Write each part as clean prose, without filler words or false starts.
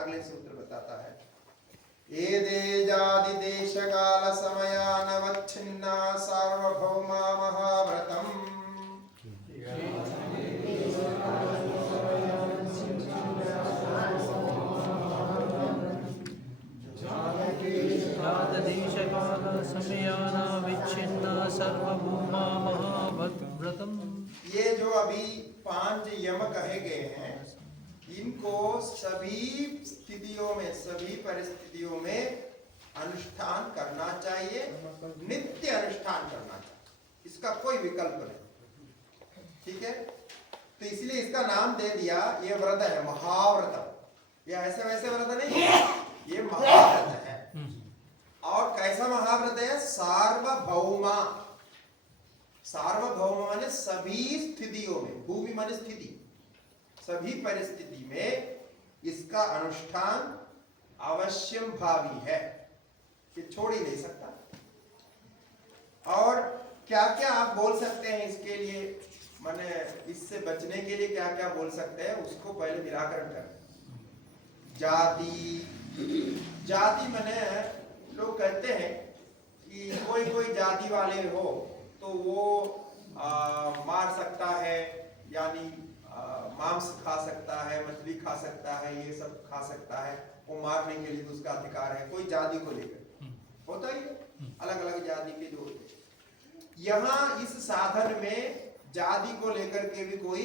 अगले सूत्र बताता है, एदे जाति देश काल समयानवच्छिन्ना सार्वभौमा महाव्रतम। ये जो अभी 5 यम कहे गए हैं, इनको सभी स्थितियों में, सभी परिस्थितियों में अनुष्ठान करना चाहिए, नित्य अनुष्ठान करना चाहिए, इसका कोई विकल्प नहीं। ठीक है, तो इसलिए इसका नाम दे दिया, ये व्रत है महाव्रत। ये ऐसे वैसे व्रत नहीं है, ये महाव्रत है। और कैसा महाव्रत है? सार्वभौमा। सार्वभौम माने सभी स्थितियों में, भूमि माने स्थिति, सभी परिस्थिति में इसका अनुष्ठान अवश्यम भावी है, कि छोड़ ही नहीं सकता। और क्या क्या आप बोल सकते हैं इसके लिए, माने इससे बचने के लिए क्या क्या बोल सकते हैं, उसको पहले निराकरण करें। जाति, जाति माने लोग कहते हैं कि कोई कोई जाति वाले हो तो वो मार सकता है, यानी मांस खा सकता है, मछली खा सकता है, ये सब खा सकता है, वो मारने के लिए तो उसका अधिकार है। कोई जाति को लेकर होता ही है, अलग अलग जाति के जो होते हैं। यहाँ इस साधन में जाति को लेकर के भी कोई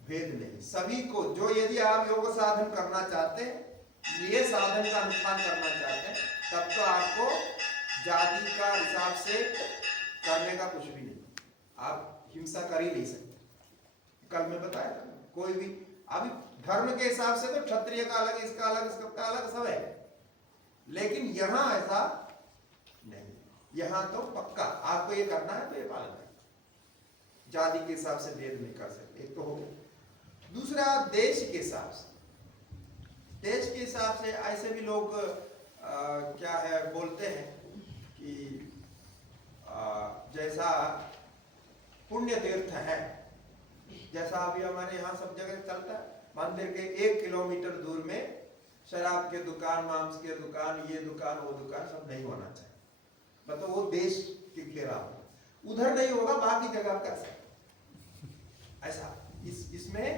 भेद नहीं, सभी को, जो यदि आप योग साधन करना चाहते हैं, ये साधन का अनुष्ठान करना चाहते हैं, तब तो आपको जाति का हिसाब से करने का कुछ भी नहीं, आप हिंसा कर ही नहीं सकते। कल मैं बताया था, कोई भी अभी धर्म के हिसाब से तो क्षत्रिय का अलग, इसका अलग, इसका अलग सब है, लेकिन यहाँ ऐसा नहीं। यहाँ तो पक्का आपको ये करना है तो ये पालन करें, जाति के हिसाब से भेद नहीं कर सकते। एक तो हो गया। दूसरा, देश के हिसाब से, देश के हिसाब से ऐसे भी लोग क्या है बोलते हैं कि जैसा पुण्य तीर्थ है, जैसा अभी हमारे यहाँ सब जगह चलता है, मंदिर के 1 किलोमीटर दूर में शराब के दुकान, मांस के दुकान, ये दुकान, वो दुकान सब नहीं होना चाहिए। मतलब वो देश के घेरा उधर नहीं होगा, बाकी जगह कर सकते। ऐसा इसमें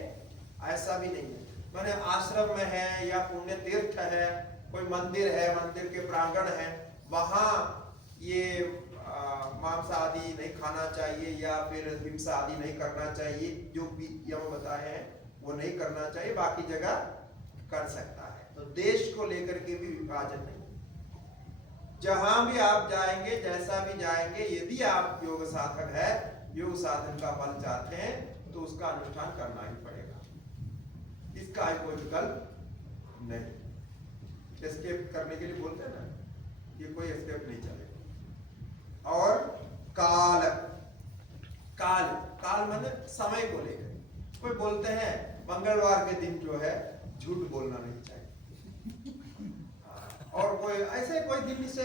ऐसा भी नहीं है, माने आश्रम में है या पुण्य तीर्थ है, कोई मंदिर है, मंदिर के प्रांगण है, वहां ये मांस आदि नहीं खाना चाहिए या फिर हिंसा आदि नहीं करना चाहिए, जो भी यम बताए हैं वो नहीं करना चाहिए, बाकी जगह कर सकता है। तो देश को लेकर के भी विभाजन नहीं, जहां भी आप जाएंगे, जैसा भी जाएंगे, यदि आप योग साधक है, योग साधन का फल चाहते हैं, तो उसका अनुष्ठान करना ही पड़ेगा, इसका कोई विकल्प नहीं। एस्केप करने के लिए बोलते हैं ना, ये कोई एस्केप नहीं चलेगा। और काल, काल, काल माने समय को लेकर, कोई बोलते हैं मंगलवार के दिन जो है झूठ बोलना नहीं चाहिए, और कोई ऐसे कोई दिन से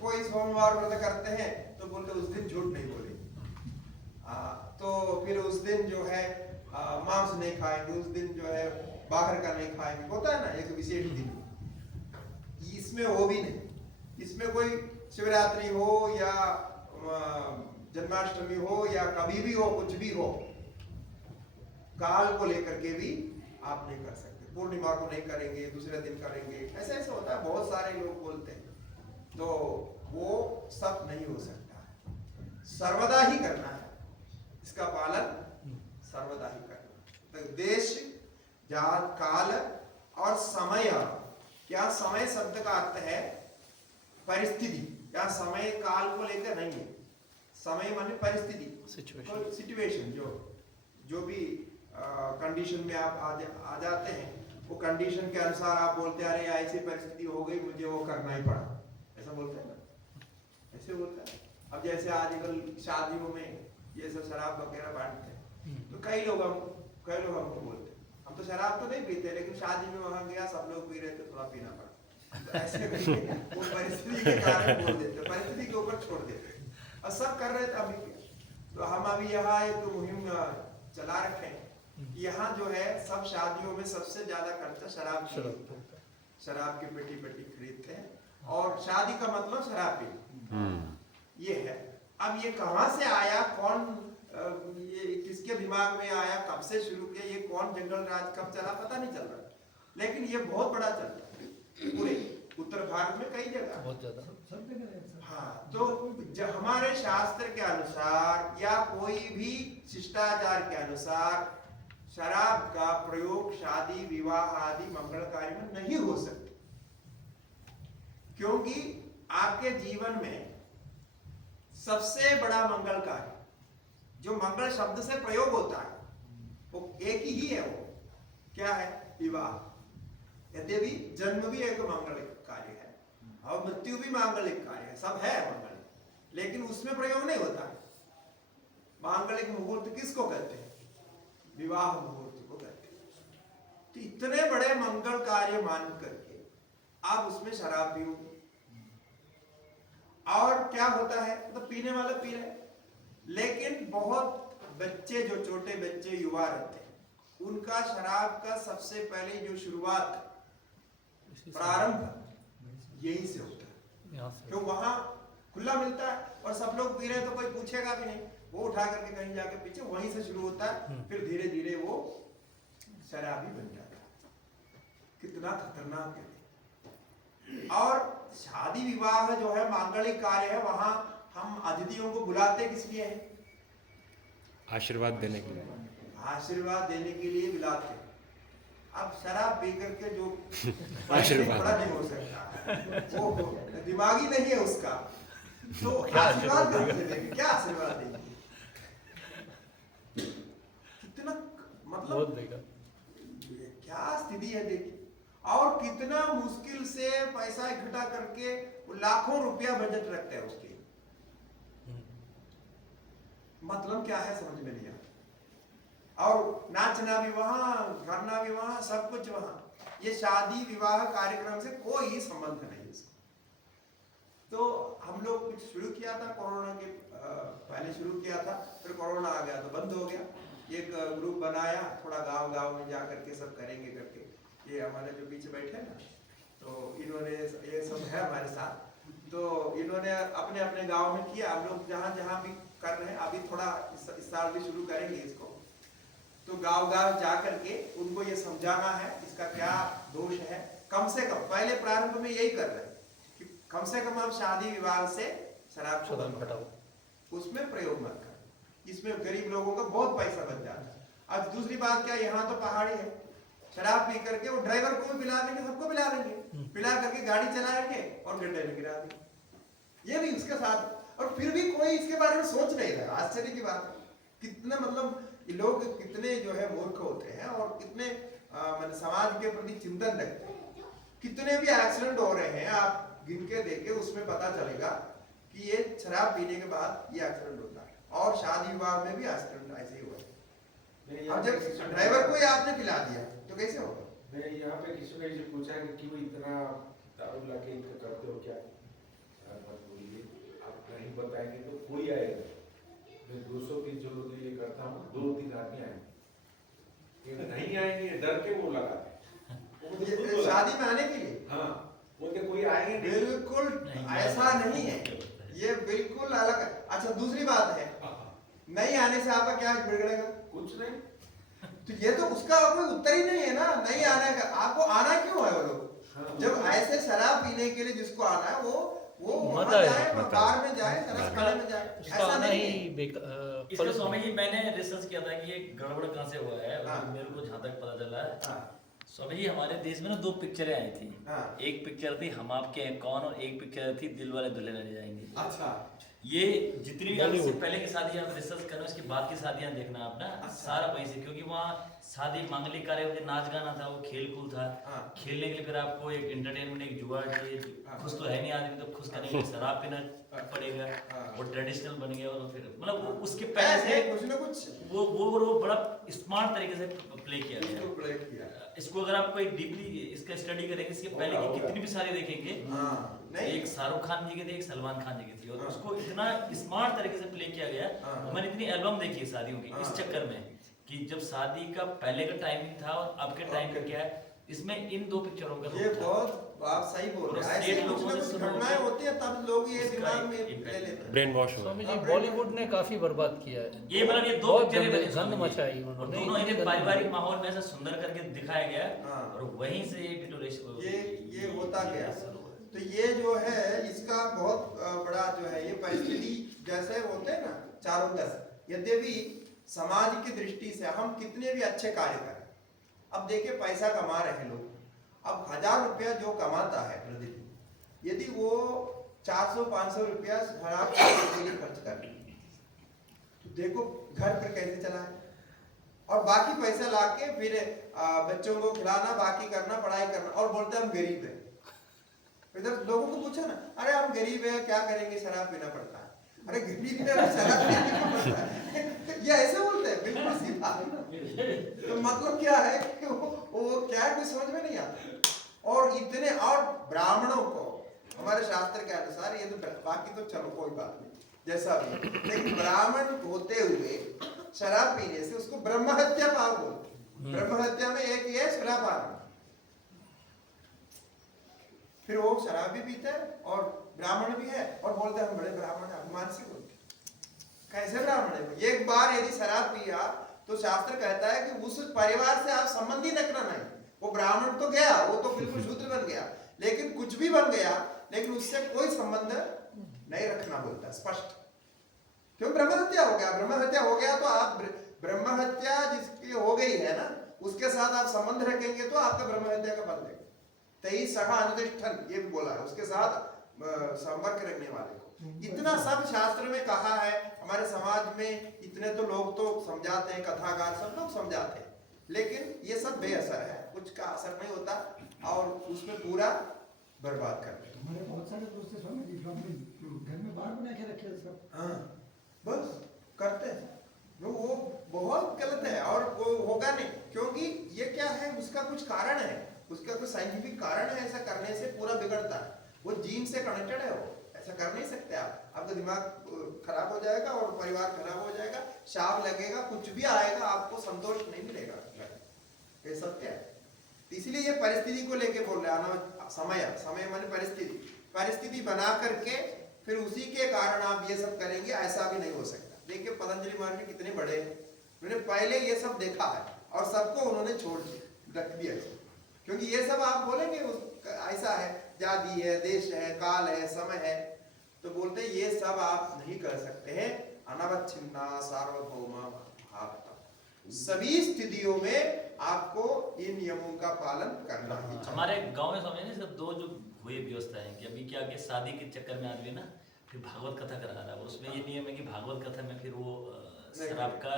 कोई सोमवार व्रत करते हैं तो बोलते उस दिन झूठ नहीं बोलेंगे, तो फिर उस दिन जो है मांस नहीं खाएंगे, उस दिन जो है बाहर का नहीं खाएंगे, होता है ना एक विशेष दिन। इसमें वो भी नहीं, इसमें कोई शिवरात्रि हो या जन्माष्टमी हो या कभी भी हो, कुछ भी हो, काल को लेकर के भी आप नहीं कर सकते। पूर्णिमा को नहीं करेंगे, दूसरे दिन करेंगे, ऐसे ऐसे होता है, बहुत सारे लोग बोलते हैं, तो वो सब नहीं हो सकता है, सर्वदा ही करना है, इसका पालन सर्वदा ही करना। तो देश, जात, काल और समय, क्या समय शब्द का अर्थ है परिस्थिति, या समय काल को लेकर नहीं है, समय माने परिस्थिति, सिचुएशन, जो भी कंडीशन में आप आ जाते हैं, वो कंडीशन के अनुसार आप बोलते हैं, अरे ऐसी परिस्थिति हो गई, मुझे वो करना ही पड़ा, ऐसा बोलते हैं ना, ऐसे बोलते हैं। अब जैसे आजकल शादियों में ये सब शराब वगैरह बांटते हैं, तो कई लोग हमको बोलते हैं, हम तो शराब तो नहीं पीते, लेकिन शादी में वहां गया, सब लोग पी रहे थे, थोड़ा पीना पड़ा, तो ऐसे वो परिस्थिति के कारण बोल देते, परिस्थिति के ऊपर छोड़ देते, और सब कर रहे थे अभी। तो हम अभी यहाँ एक मुहिम चला रखे हैं यहाँ जो है सब शादियों में सबसे ज्यादा खर्चा शराब की पेटी पेटी खरीदते हैं, और शादी का मतलब शराब पी, ये है। अब ये कहाँ से आया, कौन ये किसके दिमाग में आया, कब से शुरू किया, ये कौन जंगल राज कब चला पता नहीं चल रहा, लेकिन ये बहुत बड़ा चल रहा है पूरे उत्तर भारत में कई जगह, बहुत ज्यादा। हाँ, तो हमारे शास्त्र के अनुसार या कोई भी शिष्टाचार के अनुसार शराब का प्रयोग शादी विवाह आदि मंगल कार्य में नहीं हो सकते, क्योंकि आपके जीवन में सबसे बड़ा मंगल कार्य जो मंगल शब्द से प्रयोग होता है वो एक ही है, वो क्या है, विवाह। यद्यपि जन्म भी एक मांगलिक कार्य है और मृत्यु भी मांगलिक कार्य है, सब है मांगलिक, लेकिन उसमें प्रयोग नहीं होता है। मांगलिक मुहूर्त किसको कहते हैं, विवाह मुहूर्त को कहते हैं। तो इतने बड़े मंगल कार्य मान करके आप उसमें शराब पियोगे, और क्या होता है, तो पीने वाला पी रहे, लेकिन बहुत बच्चे जो छोटे बच्चे युवा रहते हैं उनका शराब का सबसे पहले जो शुरुआत प्रारंभ यहीं से होता है, क्यों वहां खुला मिलता है और सब लोग पी रहे हैं तो कोई पूछेगा भी नहीं, वो उठा करके कहीं जाके पीछे वहीं से शुरू होता है, फिर धीरे धीरे वो शराबी बन जाता है। कितना खतरनाक है। और शादी विवाह जो है मांगलिक कार्य है, वहां हम अतिथियों को बुलाते किस लिए हैं, आशीर्वाद देने के लिए, आशीर्वाद देने के लिए बुलाते। अब शराब पी करके जो आशीर्वाद बड़ा नहीं हो सकता, वो दिमागी नहीं है उसका, तो आशीर्वाद देंगे, क्या आशीर्वाद देंगे, कितना मतलब क्या स्थिति है देखिए। और कितना मुश्किल से पैसा इकट्ठा करके लाखों रुपया बजट रखते हैं उसके, मतलब क्या है समझ में नहीं आता। और नाचना भी वहां, करना भी वहां, सब कुछ वहां। ये शादी विवाह कार्यक्रम से कोई संबंध नहीं इसका। तो हम लोग कुछ शुरू किया था कोरोना के पहले शुरू किया था, फिर कोरोना आ गया तो बंद हो गया। एक ग्रुप बनाया, थोड़ा गांव गांव में जा करके सब करेंगे करके, ये हमारे जो पीछे बैठे हैं ना, तो इन्होंने ये सब है हमारे साथ, तो इन्होंने अपने अपने गांव में किया। हम लोग जहाँ जहाँ भी कर रहे हैं, अभी थोड़ा इस साल भी शुरू करेंगे इसको, तो गांव गांव जा करके उनको ये समझाना है इसका क्या दोष है। कम से कम पहले प्रारंभ में यही कर रहे हैं कि कम से कम आप शादी विवाह से शराब को बंद हटाओ, उसमें प्रयोग मत करो, इसमें गरीब लोगों का बहुत पैसा बच जाता है। अब दूसरी बात क्या, यहाँ तो पहाड़ी है, शराब पी करके वो ड्राइवर को भी पिला देंगे, सबको पिला देंगे, पिला करके गाड़ी चलाएंगे और गड्ढे में गिरा देंगे, ये भी उसके साथ। और फिर भी कोई इसके बारे में सोच नहीं रहा। आश्चर्य की बात है, कितने मतलब लोग कितने जो है मूर्ख होते हैं और कितने समाज के प्रति चिंतन रखते हैं। कितने भी एक्सीडेंट हो रहे हैं, आप गिन के देखे, उसमें पता चलेगा कि ये शराब पीने के बाद ये एक्सीडेंट होता है। और शादी विवाह में भी एक्सीडेंट ऐसे ही हुआ है। अब जब ड्राइवर को ही आपने पिला दिया तो कैसे होगा। मैं यहाँ पे किसी ने पूछा कि क्यों इतना दारू लाके इनका करते हो क्या, मत बोलिए, आप नहीं बताएंगे तो कोई आएगा। मैं 200-300 लोग ये करता हूँ, 2-3 आदमी आएंगे, नहीं आएंगे डर के वो लगाते शादी में आने के लिए। हाँ, बोलते कोई आएंगे, बिल्कुल ऐसा नहीं है, ये बिल्कुल अलग है। अच्छा दूसरी बात है, नहीं आने से आपका क्या बिगड़ेगा, कुछ नहीं। तो ये तो उसका कोई उत्तर ही नहीं है ना, नहीं आने का। आपको आना क्यों है वो लोग, जब ऐसे शराब पीने के लिए जिसको आना है वो वहां जाए, बार में जाए, शराब खाने में जाए, ऐसा नहीं है। इसका स्वामी जी मैंने रिसर्च किया था कि ये गड़बड़ कहाँ से हुआ है। मेरे को जहाँ तक पता चला है, स्वामी जी हमारे देश में ना 2 पिक्चरें आई थी। एक पिक्चर थी हम आपके हैं कौन, और एक पिक्चर थी दिल वाले दुल्हनिया ले जाएंगे। अच्छा, ये जितनी भी आपसे पहले की शादी आप रिसर्च करो, इसके बाद की शादियां देखना आप ना, सारा वहीं से, क्योंकि वहाँ शादी मांगलिक कार्य, नाच गाना था, वो खेल कूद था। खेलने के लिए फिर आपको एक एंटरटेनमेंट, एक जुआ चाहिए, खुश तो है नहीं आदमी, तो खुश करने के लिए शराब पीना पड़ेगा, वो ट्रेडिशनल बन गया। और फिर मतलब उसके पहले से कुछ ना कुछ वो बड़ा स्मार्ट तरीके से प्ले किया गया। इसको अगर आप कोई डीपली इसका स्टडी करेंगे, इसके पहले की कितनी भी सारी देखेंगे, एक शाहरुख खान जी की थी, एक सलमान खान जी की थी, और उसको इतना स्मार्ट तरीके से प्ले किया गया। मैंने इतनी एल्बम देखी है शादियों की इस चक्कर में कि जब शादी का पहले का टाइमिंग था और अब के टाइम का क्या है, इसमें इन दो पिक्चरों का ये बहुत आप सही बोल रहे हैं। ऐसे कुछ ना कुछ घटनाएं होती है तब लोग ये दिमाग में ले लेते हैं। ब्रेन वॉश हो स्वामी जी बॉलीवुड ने काफी बर्बाद किया है। ये मतलब ये दो बहुत पिक्चरें बनी गंद स्वामी जी। मचाई और उन्होंने। दोनों इन्हें पारिवारिक माहौल में ऐसा सुंदर करके दिखाया गया हाँ। और वहीं से ये डिटोरेशन ये होता गया। तो ये जो है इसका बहुत बड़ा जो है ये परिस्थिति जैसे होते हैं ना चारों तरफ, यद्यपि समाज की दृष्टि से हम कितने भी अच्छे कार्य करें, अब देखिए पैसा कमा रहे हैं लोग, अब 1000 रुपया जो कमाता है प्रतिदिन, यदि वो 400-500 रुपया शराब के लिए खर्च कर तो देखो घर पर कैसे चला है। और बाकी पैसा लाके फिर बच्चों को खिलाना, बाकी करना, पढ़ाई करना, और बोलते हैं हम गरीब है। इधर लोगों को पूछा ना, अरे हम गरीब है क्या करेंगे, शराब पीना पड़ता है। अरे गरीब है शराब पीना पड़ता है ये ऐसे बोलते हैं, बिल्कुल सीधा। तो मतलब क्या है कि वो क्या है कुछ समझ में नहीं आता। और इतने और ब्राह्मणों को हमारे शास्त्र के अनुसार, ये तो बाकी तो चलो कोई बात नहीं जैसा भी, लेकिन ब्राह्मण होते हुए शराब पीने से उसको ब्रह्म हत्या पाप बोलते। ब्रह्म हत्या में एक ये शराब, फिर वो शराब भी पीता है और ब्राह्मण भी है और बोलते हैं हम बड़े ब्राह्मण हैं, अभिमान से बोलते। कैसे ब्राह्मण है? एक बार यदि शराब पिया तो शास्त्र कहता है कि उस परिवार से आप संबंधी रखना नहीं। वो ब्राह्मण तो गया, वो तो बिल्कुल शूद्र बन गया, लेकिन कुछ भी बन गया, लेकिन उससे कोई संबंध नहीं रखना बोलता स्पष्ट। क्यों? ब्रह्म हत्या हो गया। ब्रह्म हत्या हो गया तो आप ब्रह्म हत्या जिसकी हो गई है ना, उसके साथ आप संबंध रखेंगे तो आपका ब्रह्म हत्या का फल देगा। तई सह अनुतिष्ठन ये भी बोला है, उसके साथ संपर्क रखने वाले को। इतना सब शास्त्र में कहा है। हमारे समाज में इतने तो लोग तो समझाते हैं, कथाकार सब लोग समझाते हैं, लेकिन ये सब बेअसर है, कुछ का असर नहीं होता और उसमें पूरा बर्बाद कर देते। हमारे बहुत सारे दोस्त हैं स्वामी जी, जो अपने घर में बाहर बना के रखे हैं सब। हाँ बस करते हैं वो बहुत गलत है और वो होगा नहीं, क्योंकि ये क्या है, उसका कुछ कारण है, उसका कुछ साइंटिफिक कारण है। ऐसा करने से पूरा बिगड़ता है, वो जीन से कनेक्टेड है, वो ऐसा कर नहीं सकते आप। आपका दिमाग खराब हो जाएगा और परिवार खराब हो जाएगा, शाप लगेगा, कुछ भी आएगा, आपको संतोष नहीं मिलेगा। ये सत्य है। इसलिए ये परिस्थिति को लेके बोल रहे हैं, समय माने परिस्थिति बना करके फिर उसी के कारण आप ये सब करेंगे, ऐसा भी नहीं हो सकता। देखिए पतंजलि महर्षि कितने बड़े हैं, उन्होंने पहले ये सब देखा है और सबको उन्होंने छोड़ दिया, रख दिया, क्योंकि ये सब आप बोलेंगे ऐसा है, जाति है, देश है, काल है, समय है, तो बोलते ये सब आप नहीं कर सकते हैं। अनवच्छिन्ना सार्वभौमा भारत, सभी स्थितियों में आपको इन नियमों का पालन करना ही चाहिए। हमारे गांव में समझे ना, दो जो हुई व्यवस्था है कि अभी क्या कि शादी के चक्कर में आदमी ना फिर भागवत कथा करा रहा है, उसमें ये नियम है कि भागवत कथा में फिर वो शराब का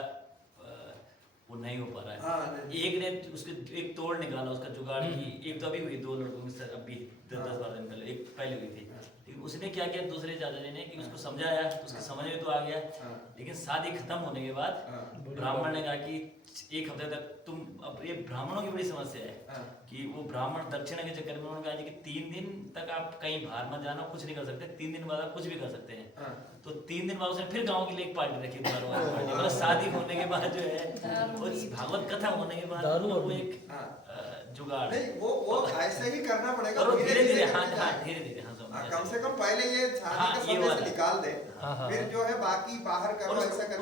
वो नहीं हो पा रहा है। हाँ, एक ने उसके एक तोड़ निकाला उसका जुगाड़ की, एक तो अभी हुई 2 लड़कों में सर अभी 10-12 दिन पहले, एक पहले हुई थी। लेकिन उसने क्या किया, दूसरे दादाजी ने कि उसको समझाया, उसके समझ में तो आ गया, लेकिन शादी खत्म होने के बाद ब्राह्मण ने कहा कि 1 हफ्ते तक तुम, अब ये ब्राह्मणों की बड़ी समस्या है कि वो ब्राह्मण दक्षिणा के चक्कर में उन्होंने कहा कि 3 दिन तक आप कहीं बाहर मत जाना, कुछ नहीं कर सकते, 3 दिन बाद आप कुछ भी कर सकते हैं। तो 3 दिन बाद उसने फिर गांव के लिए एक पार्टी रखी, मतलब शादी होने के बाद जो है, भागवत कथा होने के बाद वो एक जुगाड़ वो ऐसे ही करना पड़ेगा, धीरे-धीरे। हाँ धीरे-धीरे, कम से कम पहले ये शादी का समय से निकाल दे, फिर जो है बाकी बाहर करो, ऐसा करो।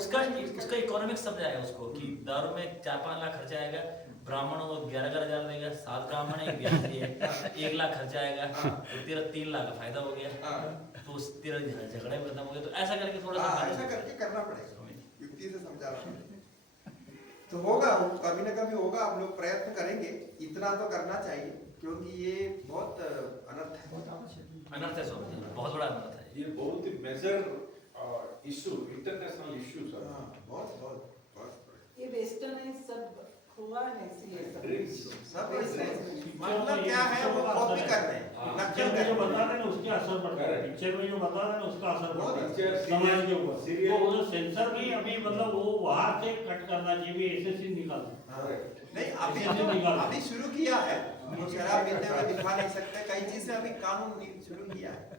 उसका इकोनॉमिक्स समझाया उसको कि दारू में 4-5 लाख खर्चा आएगा, ब्राह्मणों को 11 हजार देगा, 7 ब्राह्मण है, 1 लाख खर्चा आएगा, तो तेरा 3 लाख का फायदा हो गया, तो तेरा झगड़े खत्म हो गए। तो ऐसा करके थोड़ा सा ऐसा करके करना पड़ेगा, युक्ति से समझाना पड़ेगा, तो होगा, कभी ना कभी होगा। आप लोग प्रयत्न करेंगे, इतना तो करना चाहिए, क्योंकि ये बहुत अनर्थ है, अनर्थ है, बहुत बड़ा अनर्थ है। ये बहुत ही major issue, international issue sir. ये वेस्टर्न सब हुआ है, इसलिए सब मतलब क्या है, वो कॉपी कर रहे हैं, नकल कर रहे हैं। बता रहे हैं उसके असर पड़ता है, पिक्चर में जो बता रहे हैं उसका असर पड़ता है पिक्चर समाज के ऊपर। सीरियल तो वो सेंसर भी अभी मतलब वो वहां से कट करना चाहिए, ऐसे सीन निकालना। नहीं अभी शुरू किया है, वो शराब पीते हुए दिखा नहीं सकते, कई चीजें अभी कानून शुरू किया है।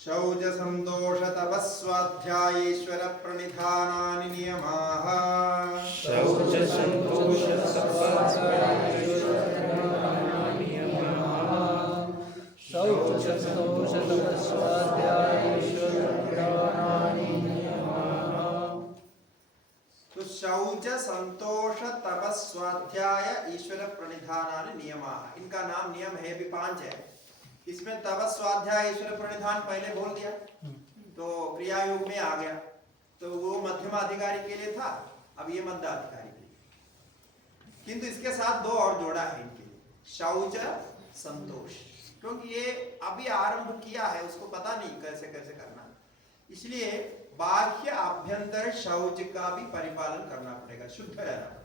शौच संतोष तपस्वाध्यायेश्वर प्रणिधानानि नियमाः शौच संतोष शौच संतोष तपस्वाध्यायेश्वर प्रणानि नियमाः। तो शौच संतोष तपस्वाध्याय ईश्वर प्रणिधानानि नियमाः, इनका नाम नियम है भी 5 है। इसमें तपस्वाध्याय ईश्वर प्रणिधान पहले बोल दिया तो क्रिया योग में आ गया, तो वो मध्यमाधिकारी के लिए था, अब ये मध्याधिकारी के लिए। किंतु इसके साथ 2 और जोड़ा है इनके लिए, शौच संतोष, क्योंकि ये अभी आरंभ किया है, उसको पता नहीं कैसे कैसे करना, इसलिए बाह्य आभ्यंतर शौच का भी परिपालन करना पड़ेगा, शुद्ध रहना,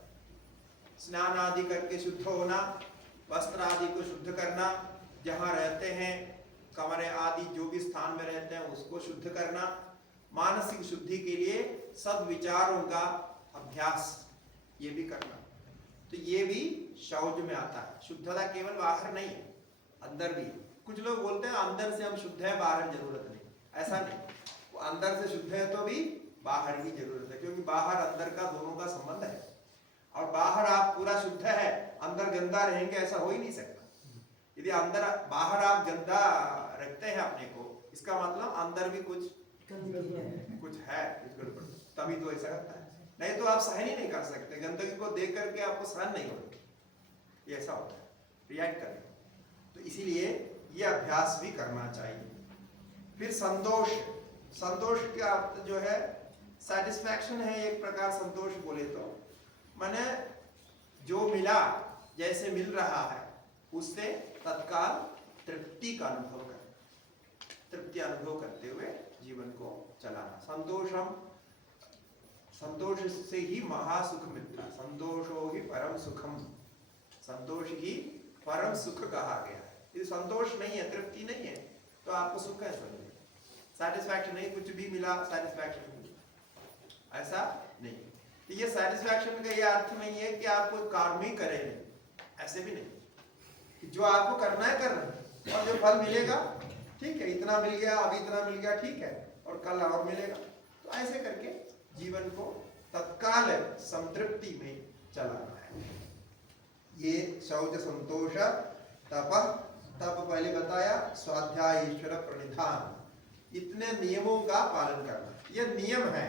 स्नान आदि करके शुद्ध होना, वस्त्र आदि को शुद्ध करना, जहां रहते हैं कमरे आदि जो भी स्थान में रहते हैं उसको शुद्ध करना, मानसिक शुद्धि के लिए सद्विचारों का अभ्यास ये भी करना, तो ये भी शौच में आता है। शुद्धता केवल बाहर नहीं है, अंदर भी। कुछ लोग बोलते हैं अंदर से हम शुद्ध है, बाहर जरूरत नहीं, ऐसा नहीं, वो अंदर से शुद्ध है तो भी बाहर भी जरूरत है, क्योंकि बाहर अंदर का दोनों का संबंध है। और बाहर आप पूरा शुद्ध है, अंदर गंदा रहेंगे, ऐसा हो ही नहीं सकता। यदि अंदर बाहर आप गंदा रखते हैं अपने को, इसका मतलब अंदर भी कुछ है, तभी तो ऐसा होता है, नहीं तो आप सहन ही नहीं कर सकते, गंदगी को देख करके आपको सहन नहीं होगा, ये ऐसा होता है, रिएक्ट करें। तो इसीलिए ये अभ्यास भी करना चाहिए। फिर संतोष, संतोष का जो है सेटिस्फैक्शन है, एक प्रकार संतोष बोले तो माने जो मिला, जैसे मिल रहा है उससे तत्काल तृप्ति का अनुभव करें, तृप्ति अनुभव करते हुए जीवन को चलाना। संतोष से ही महासुख मिलता, संतोषो ही परम सुखम, संतोष ही परम सुख कहा गया है। यदि संतोष नहीं है, तृप्ति नहीं है, तो आपको सुख कैसे मिलेगा? सेटिस्फैक्शन नहीं, कुछ भी मिला सेटिस्फैक्शन नहीं, ऐसा नहीं। तो ये सेटिस्फैक्शन का ये अर्थ नहीं है कि आप कोई काम ही करें, ऐसे भी नहीं, जो आपको करना है करना, और जो फल मिलेगा ठीक है, इतना मिल गया, अभी इतना मिल गया ठीक है, और कल और मिलेगा, तो ऐसे करके जीवन को तत्काल संतृप्ति में चलाना है। ये शौच संतोष तप पहले बताया, स्वाध्याय ईश्वर प्रणिधान, इतने नियमों का पालन करना, ये नियम है।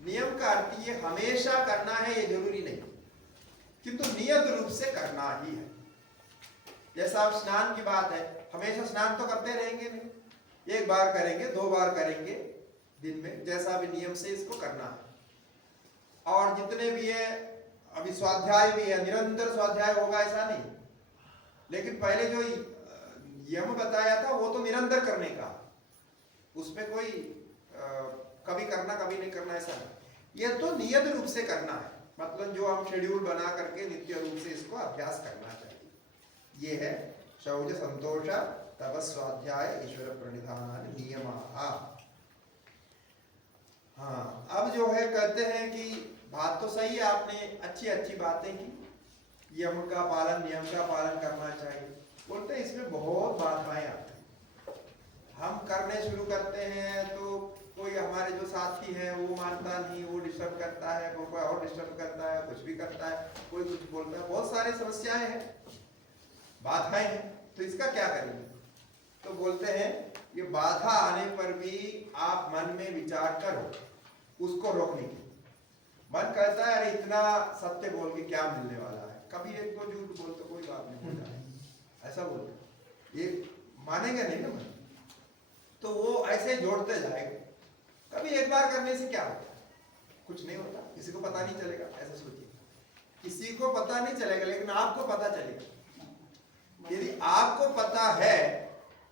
नियम का अर्थ ये हमेशा करना है ये जरूरी नहीं, किंतु नियत रूप से करना ही है। जैसा आप स्नान की बात है, हमेशा स्नान तो करते रहेंगे नहीं, एक बार करेंगे, 2 बार करेंगे दिन में, जैसा भी नियम से इसको करना है। और जितने भी है, अभी स्वाध्याय भी है, निरंतर स्वाध्याय होगा ऐसा नहीं, लेकिन पहले जो यम बताया था वो तो निरंतर करने का, उसमें कोई कभी करना कभी नहीं करना ऐसा नहीं, ये तो नियत रूप से करना है, मतलब जो हम शेड्यूल बना करके नित्य रूप से इसको अभ्यास करना चाहिए। ये है शौच संतोष तपस्वाध्याय ईश्वर प्रणिधानानि नियमाः। हाँ, अब जो है कहते हैं कि बात तो सही है, आपने अच्छी अच्छी बातें की, यम का पालन, नियम का पालन करना चाहिए, बोलते हैं इसमें बहुत बाधाएं आती हैं। हम करने शुरू करते हैं तो कोई हमारे जो साथी है वो मानता नहीं, वो डिस्टर्ब करता है, कोई और डिस्टर्ब करता है, कुछ भी करता है, कोई कुछ बोलता है, बहुत सारी समस्याएं हैं, बाधाएं हैं, तो इसका क्या करेंगे? तो बोलते हैं ये बाधा आने पर भी आप मन में विचार करो उसको रोकने की। मन कहता है अरे इतना सत्य बोल के क्या मिलने वाला है, कभी एक को झूठ बोल तो कोई बात नहीं हो जाए, ऐसा बोलते, ये मानेंगे नहीं ना मन, तो वो ऐसे जोड़ते जाएगा। कभी एक बार करने से क्या होता है? कुछ नहीं होता, किसी को पता नहीं चलेगा, ऐसा सोचिए, किसी को पता नहीं चलेगा, लेकिन आपको पता चलेगा। यदि आपको पता है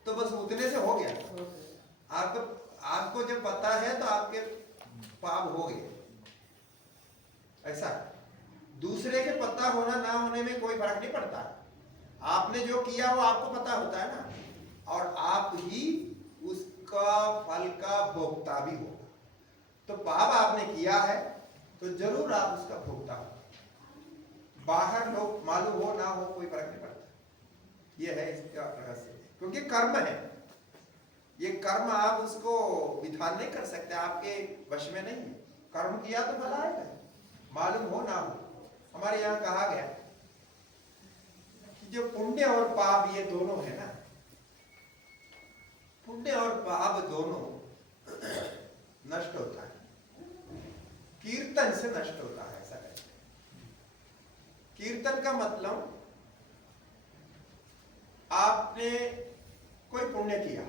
तो बस उतने से हो गया, आपको जब पता है तो आपके पाप हो गए, ऐसा। दूसरे के पता होना ना होने में कोई फर्क नहीं पड़ता, आपने जो किया वो आपको पता होता है ना, और आप ही उसका फल का भोक्ता भी हो। तो पाप आपने किया है तो जरूर आप उसका भोक्ता हो, बाहर लोग मालूम हो ना हो कोई फर्क नहीं पड़ता। ये है इसका रहस्य, क्योंकि कर्म है, ये कर्म आप उसको विधान नहीं कर सकते, आपके वश में नहीं है। कर्म किया तो फल आएगा, मालूम हो ना हो। हमारे यहाँ कहा गया कि जो पुण्य और पाप ये दोनों है ना, पुण्य और पाप दोनों नष्ट होता है, कीर्तन से नष्ट होता है, ऐसा कहते हैं। कीर्तन का मतलब आपने कोई पुण्य किया,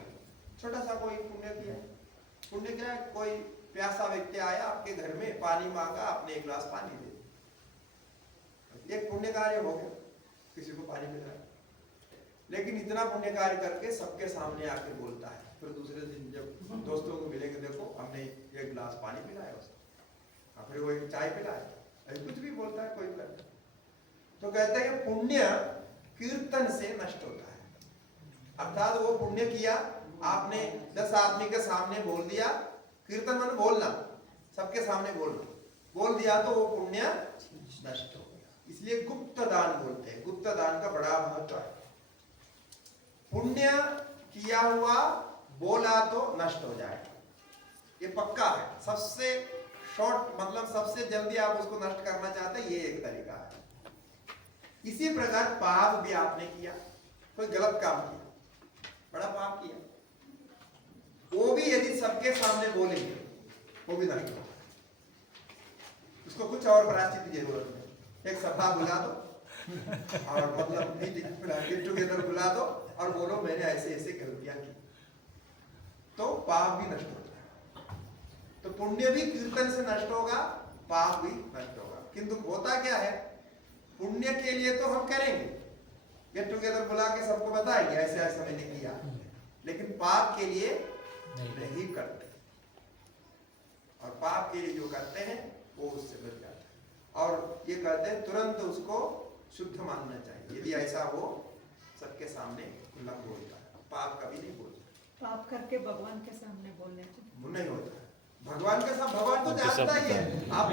छोटा सा कोई पुण्य किया। पुण्य क्या है? कोई प्यासा व्यक्ति आया आपके घर में, पानी मांगा, आपने एक गिलास पानी दे दिया, एक पुण्य कार्य हो गया, किसी को पानी पिलाया। लेकिन इतना पुण्य कार्य करके सबके सामने आके बोलता है, फिर दूसरे दिन जब दोस्तों को मिलेंगे, देखो हमने एक गिलास पानी पिलाया उसको, फिर वो एक चाय पिलाया, ऐसे कुछ भी बोलता है कोई करता। तो कहते हैं कि पुण्य कीर्तन से नष्ट होता है। अर्थात वो पुण्य किया आपने, 10 आदमी के सामने बोल दिया, कीर्तन माने बोलना, सबके सामने बोलना, बोल दिया तो वो पुण्य नष्ट हो गया। इसलिए गुप्त दान बोलते हैं, गुप्त दान का बड़ा महत्व है। पुण्य किया हुआ बोला तो नष्ट हो जाएगा, ये पक्का है। सबसे शॉर्ट मतलब सबसे जल्दी आप उसको नष्ट करना चाहते हैं, ये एक तरीका है। इसी प्रकार पाप भी आपने किया, कोई गलत काम किया, बड़ा पाप किया, वो भी यदि सबके सामने बोलेंगे वो भी नष्ट होगा। उसको कुछ और प्रायश्चित की जरूरत नहीं, एक सभा बुला दो और मतलब गेट टुगेदर बुला दो और बोलो मैंने ऐसे ऐसे गलतियां की, तो पाप भी नष्ट होता है। तो पुण्य भी कीर्तन से नष्ट होगा, पाप भी नष्ट होगा। किंतु होता क्या है, पुण्य के लिए तो हम करेंगे, गेट टुगेदर बुला के सबको बताएंगे ऐसे ऐसा मैंने किया, लेकिन पाप के लिए नहीं करते। और पाप के लिए जो करते हैं वो उससे बच जाता है। और ये कहते हैं तुरंत उसको शुद्ध मानना चाहिए, यदि ऐसा हो सबके सामने खुला बोलता है, पाप कभी नहीं बोलता। पाप करके भगवान के सामने बोलने से वो नहीं होता है। भगवान के साथ, भगवान तो जानता ही है, आप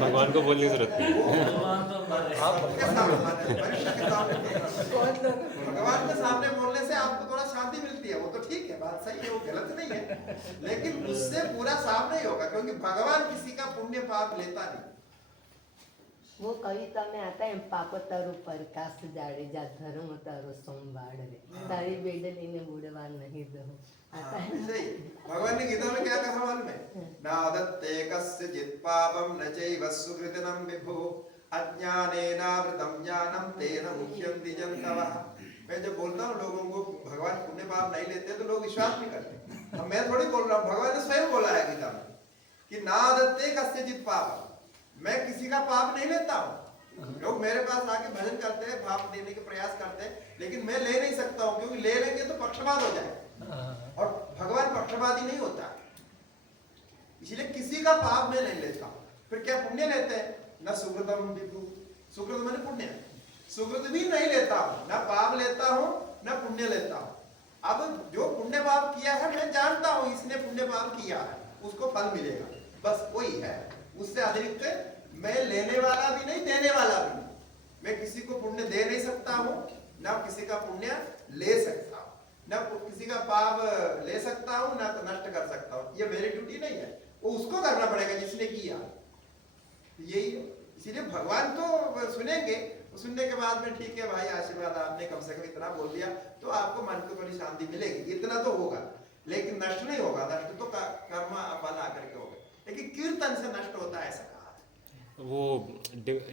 भगवान को बोलने की जरूरत नहीं। भगवान तो सबके सामने, मनुष्य के सामने, भगवान के सामने बोलने से आपको थोड़ा शांति मिलती है, वो तो ठीक है, बात सही है, वो गलत नहीं है, लेकिन उससे पूरा साफ नहीं होगा, क्योंकि भगवान किसी का पुण्य पाप लेता नहीं। वो कविता में आता है, पाप तारो प्रकाश जाडेजा धर्म तारो सोमवार रे, तारी बेडली ने बुढ़वा नहीं दो। आता है सही। भगवान ने गीता में क्या कहा मालूम है? नादत्ते कस्यचित् पापं न चैव सुकृतिनं विभो अज्ञानेनावृतं ज्ञानं तेन मुह्यन्ति जन्तवः। मैं जब बोलता हूँ लोगों को भगवान पुण्य पाप नहीं लेते तो लोग विश्वास नहीं करते। अब मैं थोड़ी बोल रहा हूँ, भगवान ने स्वयं बोला है गीता में कि नादत्ते कस्यचित् पापं, मैं किसी का पाप नहीं लेता हूँ। लोग मेरे पास आके भजन करते हैं, पाप देने के प्रयास करते हैं, लेकिन मैं ले नहीं सकता हूँ, क्योंकि ले लेंगे तो पक्षपात हो जाए, और भगवान पक्षपाती नहीं होता, इसलिए किसी का पाप मैं नहीं लेता। फिर क्या पुण्य लेते हैं? न सुकृतम विभु, सुकृत माने पुण्य, सुकृत भी नहीं लेता हूँ, न पाप लेता हूँ न पुण्य लेता हूँ। अब जो पुण्य पाप किया है मैं जानता हूँ इसने पुण्य पाप किया है, उसको फल मिलेगा, बस वही है। उससे अतिरिक्त मैं लेने वाला भी नहीं, देने वाला भी नहीं। मैं किसी को पुण्य दे नहीं सकता हूँ, न किसी का पुण्य ले सकता हूँ, न किसी का पाप ले सकता हूँ, न तो नष्ट कर सकता हूँ। ये मेरी ड्यूटी नहीं है, वो उसको करना पड़ेगा जिसने किया। यही है, इसीलिए भगवान तो सुनेंगे, सुनने के बाद में ठीक है भाई आशीर्वाद, आपने कम से कम इतना बोल दिया तो आपको मन को थोड़ी शांति मिलेगी, इतना तो होगा, लेकिन नष्ट नहीं होगा। नष्ट तो कर्म फल आकर के होगा, लेकिन कीर्तन से नष्ट होता है, ऐसा कहा है। वो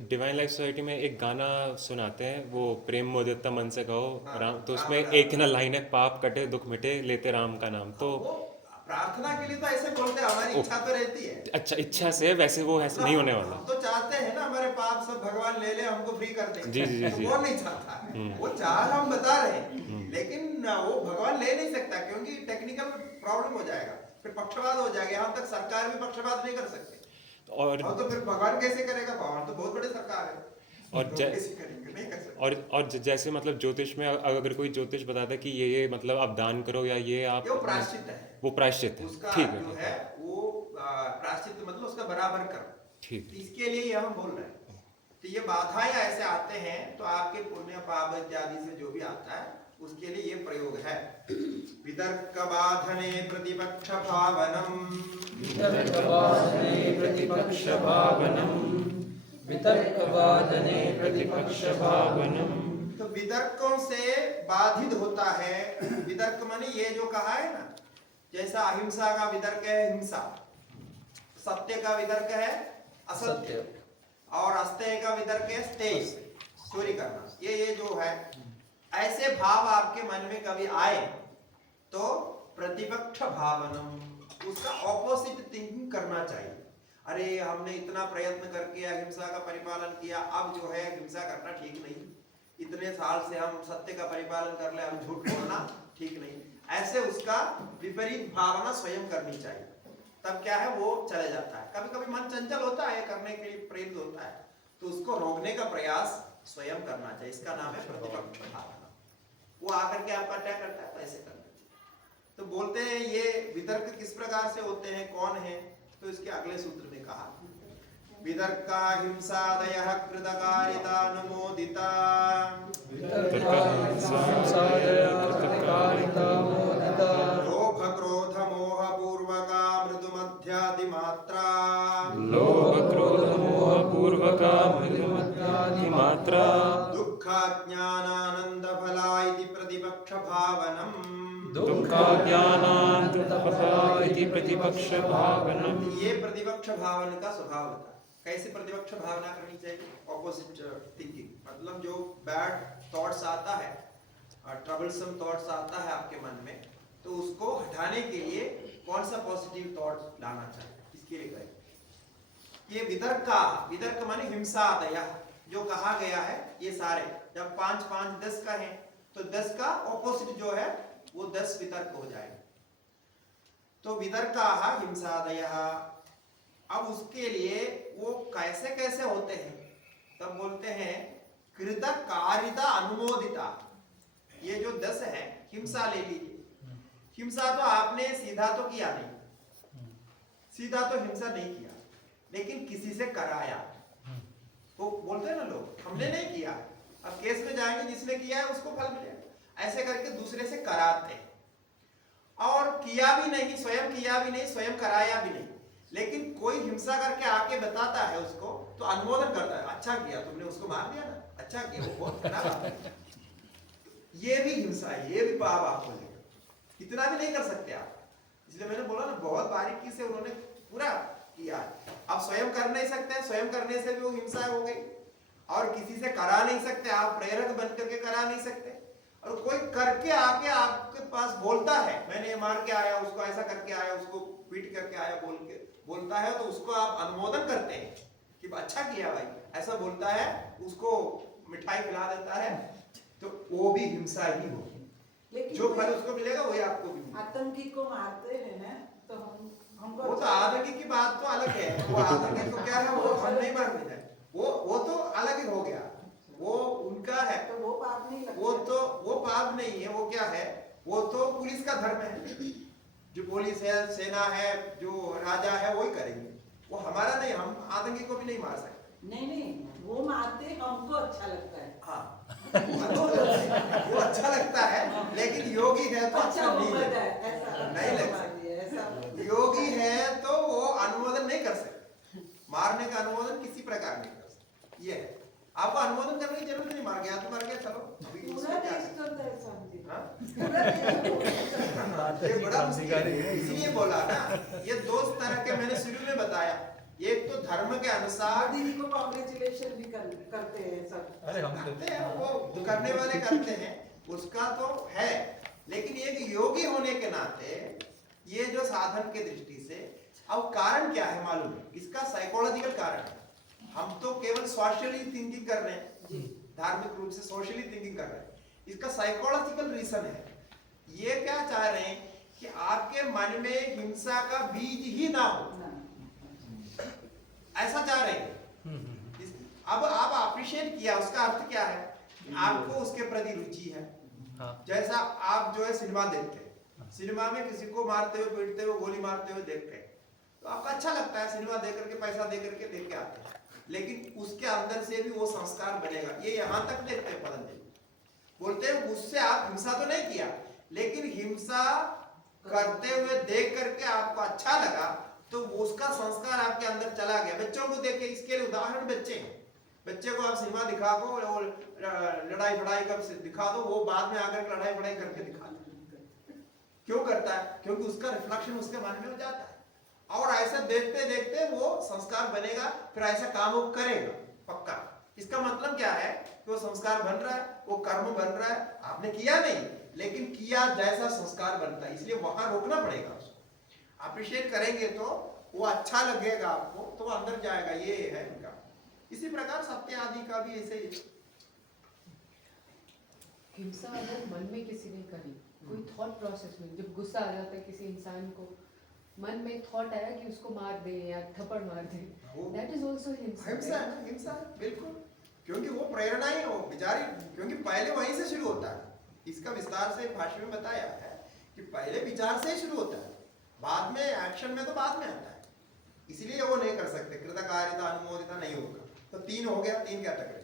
डिवाइन लाइफ सोसाइटी में एक गाना सुनाते हैं, वो प्रेम मोदिता मन से कहो राम, तो उसमें एक ना लाइन है, पाप कटे दुख मिटे लेते राम का नाम। तो प्रार्थना के लिए तो ऐसे बोलते हैं, हमारी इच्छा तो रहती है। अच्छा, इच्छा से, वैसे वो ऐसे नहीं होने वाला। हम तो चाहते हैं ना हमारे पाप सब भगवान ले ले, हमको फ्री कर दे। जी जी जी, वो नहीं चाहता, वो चाह हम बता रहे हैं, लेकिन वो भगवान ले नहीं सकता, क्योंकि टेक्निकल प्रॉब्लम हो जाएगा, फिर पक्षपात हो जाएगा। यहाँ तक सरकार भी पक्षपात नहीं कर सकते, और तो फिर भगवान कैसे करेगा? भगवान तो बहुत बड़े सरकार है, और कैसे करेंगे? नहीं कर सकते। और जैसे मतलब ज्योतिष में अगर कोई ज्योतिष बताता है कि ये मतलब आप दान करो या ये आप, वो प्रायश्चित है, वो प्रायश्चित है, उसका ठीक जो है वो प्रायश्चित मतलब उसका बराबर करो, ठीक। इसके लिए हम बोल रहे हैं। तो ये बाधाएं ऐसे आते हैं, तो आपके पुण्य पाप इत्यादि से जो भी आता है उसके लिए ये प्रयोग है। वितर्क बाधने प्रतिपक्ष भावनम, वितर्कवादने प्रतिपक्षभावनम् वितर्कवादने प्रतिपक्षभावनम्। तो वितर्कों से बाधित होता है। वितर्क माने ये जो कहा है ना, जैसा अहिंसा का वितर्क है हिंसा, सत्य का वितर्क है असत्य, और अस्तेय का वितर्क है स्तेय, चोरी करना। ये जो है, ऐसे भाव आपके मन में कभी आए तो प्रतिपक्ष भावनम, उसका ऑपोजिट थिंकिंग करना चाहिए। अरे हमने इतना प्रयत्न करके अहिंसा का परिपालन किया, अब जो है हिंसा करना ठीक नहीं, इतने साल से हम सत्य का परिपालन कर ले, अब झूठ बोलना ठीक नहीं, ऐसे उसका विपरीत भावना स्वयं करनी चाहिए। तब क्या है, वो चले जाता है। कभी कभी मन चंचल होता है, करने के लिए प्रेरित होता है, तो उसको रोकने का प्रयास स्वयं करना चाहिए। इसका नाम है प्रतिपक्ष भावना। वो आकर के आपका अटैक करता है तो ऐसे करना चाहिए। तो बोलते हैं ये वितर्क किस प्रकार से होते हैं, कौन है, तो इसके अगले सूत्र में कहा, वितर्का हिंसादयः कृतकारितानुमोदिता, लोभ क्रोध मोह पूर्वका मृदुमध्यादिमात्रा, दुःख ज्ञानानंद फला इति प्रतिपक्ष भावनम। ये प्रतिपक्ष भावना का स्वभाव होता है। कैसे प्रतिपक्ष भावना करनी चाहिए, ऑपोजिट थिंकिंग, मतलब जो बैड थॉट्स आता है, ट्रबलसम थॉट्स आता है आपके मन में, तो उसको हटाने के लिए कौन सा पॉजिटिव थॉट लाना चाहिए, इसके लिए करें। ये वितर्क माने हिंसादय, जो कहा गया है, ये सारे जब 5 5 10 का है, तो 10 का ऑपोजिट जो है वो 10 वितर्क हो जाएगा। तो वितर्काः हिंसादयः, अब उसके लिए वो कैसे कैसे होते हैं, तब बोलते हैं कृतकारिता अनुमोदिता। ये जो 10 है, हिंसा ले लीजिए, हिंसा तो आपने सीधा तो किया नहीं, सीधा तो हिंसा नहीं किया, लेकिन किसी से कराया। वो बोलते हैं ना लोग, हमने नहीं किया, अब केस में जाएंगे, जिसने किया है उसको फल मिलेगा, ऐसे करके दूसरे से कराते हैं। और किया भी नहीं, स्वयं किया भी नहीं, स्वयं कराया भी नहीं, लेकिन कोई हिंसा करके आके बताता है उसको, तो अनुमोदन करता है, अच्छा किया तुमने, उसको मार दिया ना, अच्छा किया, वो बहुत खराब। ये भी हिंसा है, ये भी पाप आपको लेगा, इतना भी नहीं कर सकते आप। इसलिए मैंने बोला ना, बहुत बारीकी से उन्होंने पूरा किया है। आप स्वयं कर नहीं सकते, स्वयं करने से भी वो हिंसा हो गई, और किसी से करा नहीं सकते, आप प्रेरक बन करके करा नहीं सकते। और कोई करके आके आपके पास बोलता है, मैंने ये मार के आया, उसको ऐसा करके आया, उसको पीट करके आया, बोलता है, तो उसको आप अनुमोदन करते हैं कि अच्छा किया भाई, ऐसा बोलता है, उसको मिठाई खिला देता है, तो वो भी हिंसा ही होगी। जो फल उसको मिलेगा वही आपको भी मिलेगा। आतंकी को मारते हैं ना, तो हमको वो तो आतंकी की बात तो अलग है, वो आतंकी तो क्या है, वो हम नहीं मारने जाए, वो तो अलग ही हो गया, वो उनका है, तो वो पाप नहीं लगता। वो पाप नहीं है, वो क्या है, वो तो पुलिस का धर्म है, जो पुलिस है, सेना है, जो राजा है, वही करेंगे, वो हमारा नहीं, हम आतंकी को भी नहीं मार सकते। नहीं, वो मारते हमको अच्छा लगता है। हाँ, वो अच्छा लगता है, लेकिन योगी है तो अच्छा नहीं लगता, नहीं लग सकता। योगी है तो वो अनुमोदन नहीं कर सकते, मारने का अनुमोदन किसी प्रकार नहीं कर सकते। ये है, आपको अनुमोदन करने की जरूरत नहीं, मार गया तो मार गया, चलो अभी इसमें क्या है। ये बड़ा मुश्किल है, इसलिए बोला ना, ये 2 तरह के मैंने शुरू में बताया, एक तो धर्म के अनुसार, दीदी को कांग्रेचुलेशन भी करते हैं सब। अरे हम करते हैं, वो करने वाले करते हैं, उसका तो है, लेकिन एक योगी होने के नाते ये जो साधन के दृष्टि से, अब कारण क्या है मालूम है, इसका साइकोलॉजिकल कारण है। हम तो केवल सोशली थिंकिंग कर रहे हैं, धार्मिक रूप से सोशली थिंकिंग कर रहे हैं, इसका साइकोलॉजिकल रीजन है। ये क्या चाह रहे हैं कि आपके मन में हिंसा का बीज ही ना हो, ऐसा चाह रहे हैं। अब आप अप्रिशिएट किया, उसका अर्थ क्या है, आपको उसके प्रति रुचि है। जैसा आप जो है सिनेमा देखते हैं, सिनेमा में किसी को मारते हुए, पीटते हुए, गोली मारते हुए देखते हैं, तो आपको अच्छा लगता है, सिनेमा देख करके, पैसा दे करके देख के आते हैं, लेकिन उसके अंदर से भी वो संस्कार बनेगा। ये यहाँ तक देखते हैं पतंजलि, बोलते हैं उससे आप हिंसा तो नहीं किया, लेकिन हिंसा करते हुए देख करके आपको अच्छा लगा तो उसका संस्कार आपके अंदर चला गया। बच्चों को देखे, इसके लिए उदाहरण बच्चे हैं। बच्चे को आप सिनेमा दिखा दो और लड़ाई फड़ाई का दिखा दो, वो बाद में आकर लड़ाई फड़ाई करके दिखा दो। क्यों करता है? क्योंकि उसका रिफ्लेक्शन उसके मन में हो जाता है, और ऐसा देखते देखते वो संस्कार बनेगा, फिर ऐसा काम वो करेगा पक्का। इसका मतलब क्या है कि वो संस्कार बन रहा है, वो कर्म बन रहा है। आपने किया नहीं, लेकिन किया जैसा संस्कार बनता है, इसलिए वहां रोकना पड़ेगा उसको। अप्रिशिएट करेंगे तो वो अच्छा लगेगा आपको, तो वो अंदर जाएगा। ये है इनका। इसी प्रकार सत्य आदि का भी ऐसे ही। हिंसा अगर मन में किसी ने करी, कोई थॉट प्रोसेस में, जब गुस्सा आ जाता है किसी इंसान को, मन में थॉट आया कि उसको मार दे या थप्पड़ मार दे, दैट इज आल्सो हिंसा। हिंसा है, हिंसा है, बिल्कुल। क्योंकि वो प्रेरणा ही हो बेचारी, क्योंकि पहले वहीं से शुरू होता है। इसका विस्तार से भाष्य में बताया है कि पहले विचार से ही शुरू होता है, बाद में एक्शन में तो बाद में आता है। इसलिए वो नहीं कर सकते, कृतकार्यता अनुमोदिता नहीं होगा। तो 3 हो गया, 3 कैटेगरी।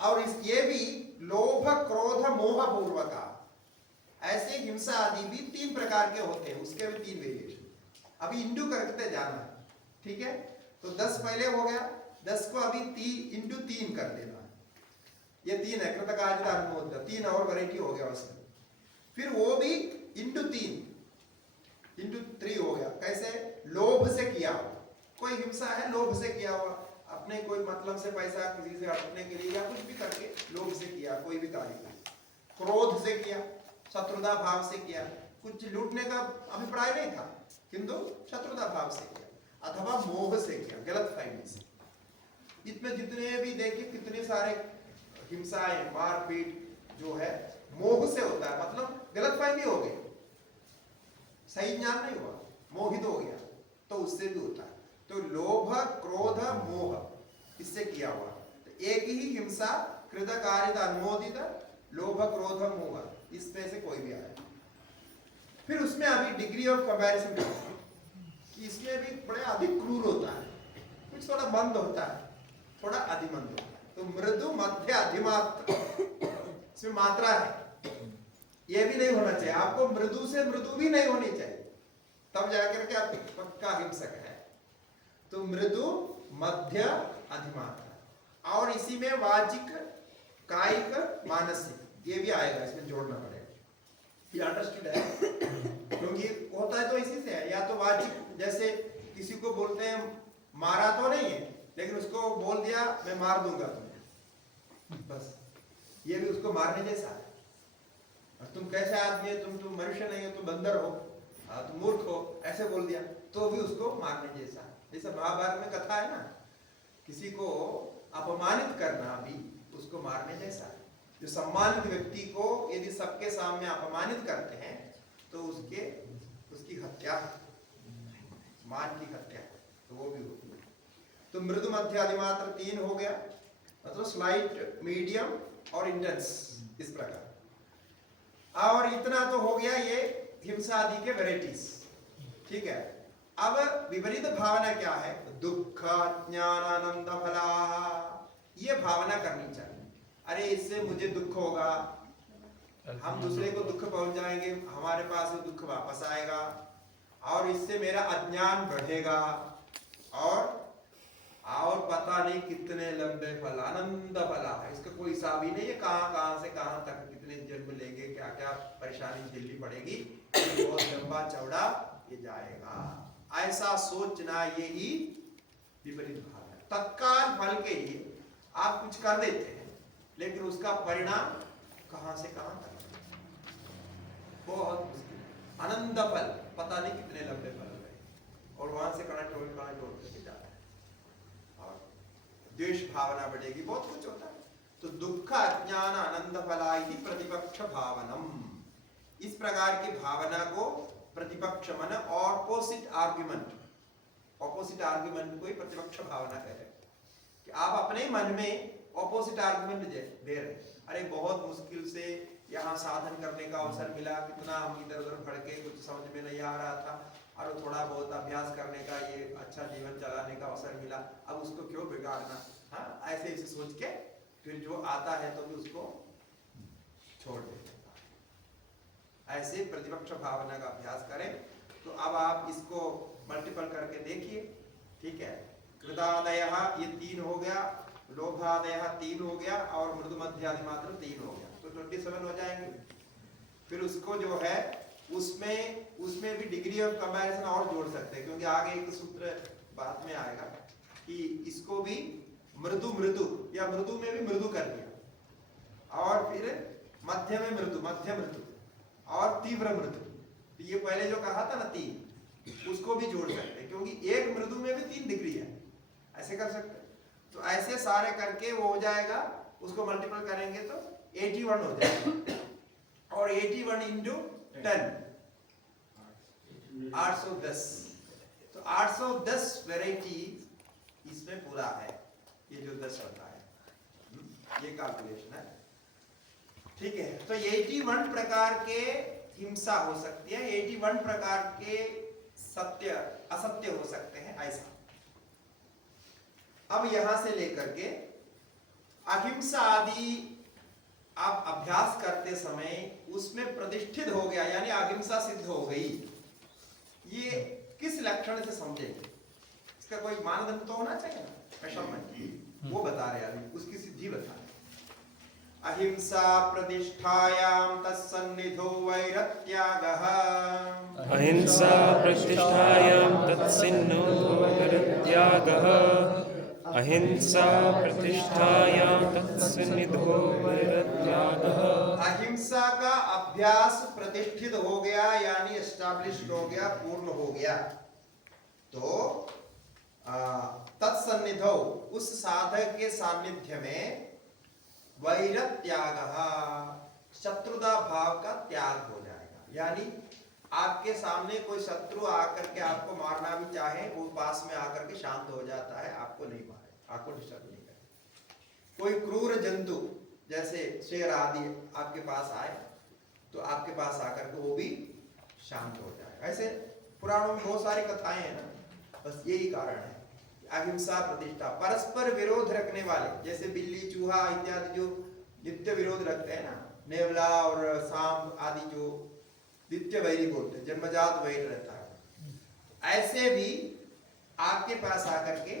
और ये भी लोभ क्रोध मोह पूर्वका, ऐसे हिंसा आदि भी 3 प्रकार के होते हैं, उसके भी 3 वेरिएशन। अभी इंटू करते जाना है, ठीक है? तो 10 पहले हो गया, 10 को अभी 3 कर देना है। ये 3 है, कृतकार्यता अनुमोदिता, 3 और वैरायटी हो गया उसमें। फिर वो भी इंटू 3 हो गया। कैसे? लोभ से किया हुआ कोई हिंसा है, लोभ से किया हुआ, अपने कोई मतलब से पैसा किसी से हटने के लिए या कुछ भी करके लोभ से किया कोई भी कार्य। क्रोध से किया, शत्रुता भाव से किया, कुछ लूटने का अभिप्राय नहीं था किंतु शत्रुता भाव से किया, अथवा मोह से किया, गलत फहमी से। इसमें जितने भी देखिए कितने सारे हिंसाएं, मारपीट जो है मोह से होता है, मतलब गलत फहमी हो गई, सही ज्ञान नहीं हुआ, मोहित हो गया, तो उससे भी होता है। तो लोभ क्रोध मोह, इससे किया हुआ। तो एक ही हिंसा कृतकार्यता अनुमोदित, लोभ क्रोध मोह, इसमें से कोई भी आया। फिर उसमें अभी डिग्री ऑफ कंपैरिजन कि इसमें भी बड़े अधिक क्रूर होता है, कुछ थोड़ा मंद होता है, थोड़ा अधिमंद होता है। तो मृदु मध्य अधिमात्र, इसमें मात्रा है, ये भी नहीं होना चाहिए। आपको मृदु से मृदु भी नहीं होनी चाहिए, तब जाकर के आप पक्का हिंसक है। तो मृदु मध्य अधिमात्र, और इसी में वाचिक कायिक मानसिक, ये भी आएगा, इसमें जोड़ना पड़ेगा। ये अंडरस्टूड है, क्योंकि होता है तो इसी से है। या तो वाचिक, जैसे किसी को बोलते हैं, मारा तो नहीं है लेकिन उसको बोल दिया मैं मार दूंगा तुम्हें, बस ये भी उसको मारने जैसा है। और तुम कैसे आदमी है, तुम मनुष्य नहीं हो, तुम बंदर हो, तुम मूर्ख हो, ऐसे बोल दिया तो भी उसको मारने जैसा है। जैसे महाभारत में कथा है ना, किसी को अपमानित करना भी उसको मारने जैसा है। जो सम्मानित व्यक्ति को यदि सबके सामने अपमानित करते हैं तो उसकी हत्या, मान की हत्या, तो वो भी होती है। तो मृदु मध्य अधिमात्र 3 हो गया, मतलब स्लाइट, मीडियम और इंटेंस, इस प्रकार। और इतना तो हो गया ये हिंसा आदि के वेराइटीज, ठीक है। अब विपरीत भावना क्या है? दुख ज्ञान आनंद फला, ये भावना करनी चाहिए। अरे इससे मुझे दुख होगा, हम दूसरे को दुख पहुंच जाएंगे, हमारे पास वो दुख वापस आएगा, और इससे मेरा अज्ञान बढ़ेगा, और पता नहीं कितने लंबे फल, आनंद फला, इसका कोई हिसाब ही नहीं है, कहां से कहां तक कितने जन्म लेंगे, क्या क्या परेशानी झेलनी पड़ेगी, बहुत लंबा चौड़ा ये जाएगा। ऐसा सोचना, ये ही विपरीत भावना। तत्काल फल के लिए आप कुछ कर देते हैं, लेकिन उसका परिणाम कहां से कहां तक, बहुत मुश्किल। आनंद फल, पता नहीं कितने लंबे फल हो गए, और वहां से कहां टोल करके जाता है, और द्वेष भावना बढ़ेगी, बहुत कुछ होता है। तो दुख अज्ञान आनंद फला इति प्रतिपक्ष भावनम, इस प्रकार की भावना को प्रतिपक्ष मन ऑपोजिट आर्ग्यूमेंट, ऑपोजिट आर्ग्यूमेंट को ही प्रतिपक्ष भावना कह रहे हैं। कि आप अपने मन में ऑपोजिट आर्ग्यूमेंट दे रहे हैं, अरे बहुत मुश्किल से यहाँ साधन करने का अवसर मिला, कितना हम इधर उधर भड़के, कुछ समझ में नहीं आ रहा था, और थोड़ा बहुत अभ्यास करने का, ये अच्छा जीवन चलाने का अवसर मिला, अब उसको क्यों बिगाड़ना। हाँ, ऐसे सोच के फिर जो आता है तो भी उसको छोड़ देते। ऐसे प्रतिपक्ष भावना का अभ्यास करें। तो अब आप इसको मल्टीपल करके देखिए, ठीक है। कृतादयः ये 3 हो गया, लोभादयः 3 हो गया और मृदु मध्यादि मात्र 3 हो गया, तो 27 हो जाएंगे। फिर उसको जो है उसमें भी डिग्री ऑफ कंपैरिजन और जोड़ सकते हैं, क्योंकि आगे एक सूत्र बाद में आएगा कि इसको भी मृदु मृदु या मृदु में भी मृदु कर दिया, और फिर मध्य में मृदु, मध्य मृदु और तीव्र मृदु। तो ये पहले जो कहा था ना 3, उसको भी जोड़ सकते हैं, क्योंकि एक मृदु में भी 3 डिग्री है, ऐसे कर सकते हैं। तो ऐसे सारे करके वो हो जाएगा, उसको मल्टीपल करेंगे तो 81 हो जाएगा, और 81 इंटू 10 810। तो 810 वेराइटी इसमें पूरा है, ये जो 10 होता है, ये कैलकुलेशन है, ठीक है। तो 81 प्रकार के हिंसा हो सकती है, 81 प्रकार के सत्य असत्य हो सकते हैं, ऐसा। अब यहां से लेकर के अहिंसा आदि आप अभ्यास करते समय उसमें प्रतिष्ठित हो गया, यानी अहिंसा सिद्ध हो गई, ये किस लक्षण से समझेंगे? इसका कोई मानदंड तो होना चाहिए ना, प्रशमन, वो बता रहे अभी, उसकी सिद्धि बता रहे। अहिंसा प्रतिष्ठायां तत्सन्निधौ वैरत्यागः, अहिंसा प्रतिष्ठायां तत्सन्निधौ वैरत्यागः, अहिंसा प्रतिष्ठायां तत्सन्निधौ वैरत्यागः। अहिंसा का अभ्यास प्रतिष्ठित हो गया, यानी एस्टैब्लिश्ड हो गया, पूर्ण हो गया, तो तत्सन्निधौ उस साधक के सानिध्य में वैरत्यागः शत्रुता भाव का त्याग हो जाएगा। यानी आपके सामने कोई शत्रु आकर के आपको मारना भी चाहे, वो पास में आकर के शांत हो जाता है, आपको नहीं मारे, आपको डिस्टर्ब नहीं करे। कोई क्रूर जंतु जैसे शेर आदि आपके पास आए तो आपके पास आकर के वो भी शांत हो जाए। ऐसे पुराणों में बहुत सारी कथाएं हैं ना, बस यही कारण है। अहिंसा प्रतिष्ठा, परस्पर विरोध रखने वाले, जैसे बिल्ली चूहा इत्यादि जो नित्य विरोध रखते हैं ना, नेवला और सांप आदि जो नित्य वैरी बोलते हैं, जन्मजात वैर रहता है, ऐसे भी आपके पास आकर के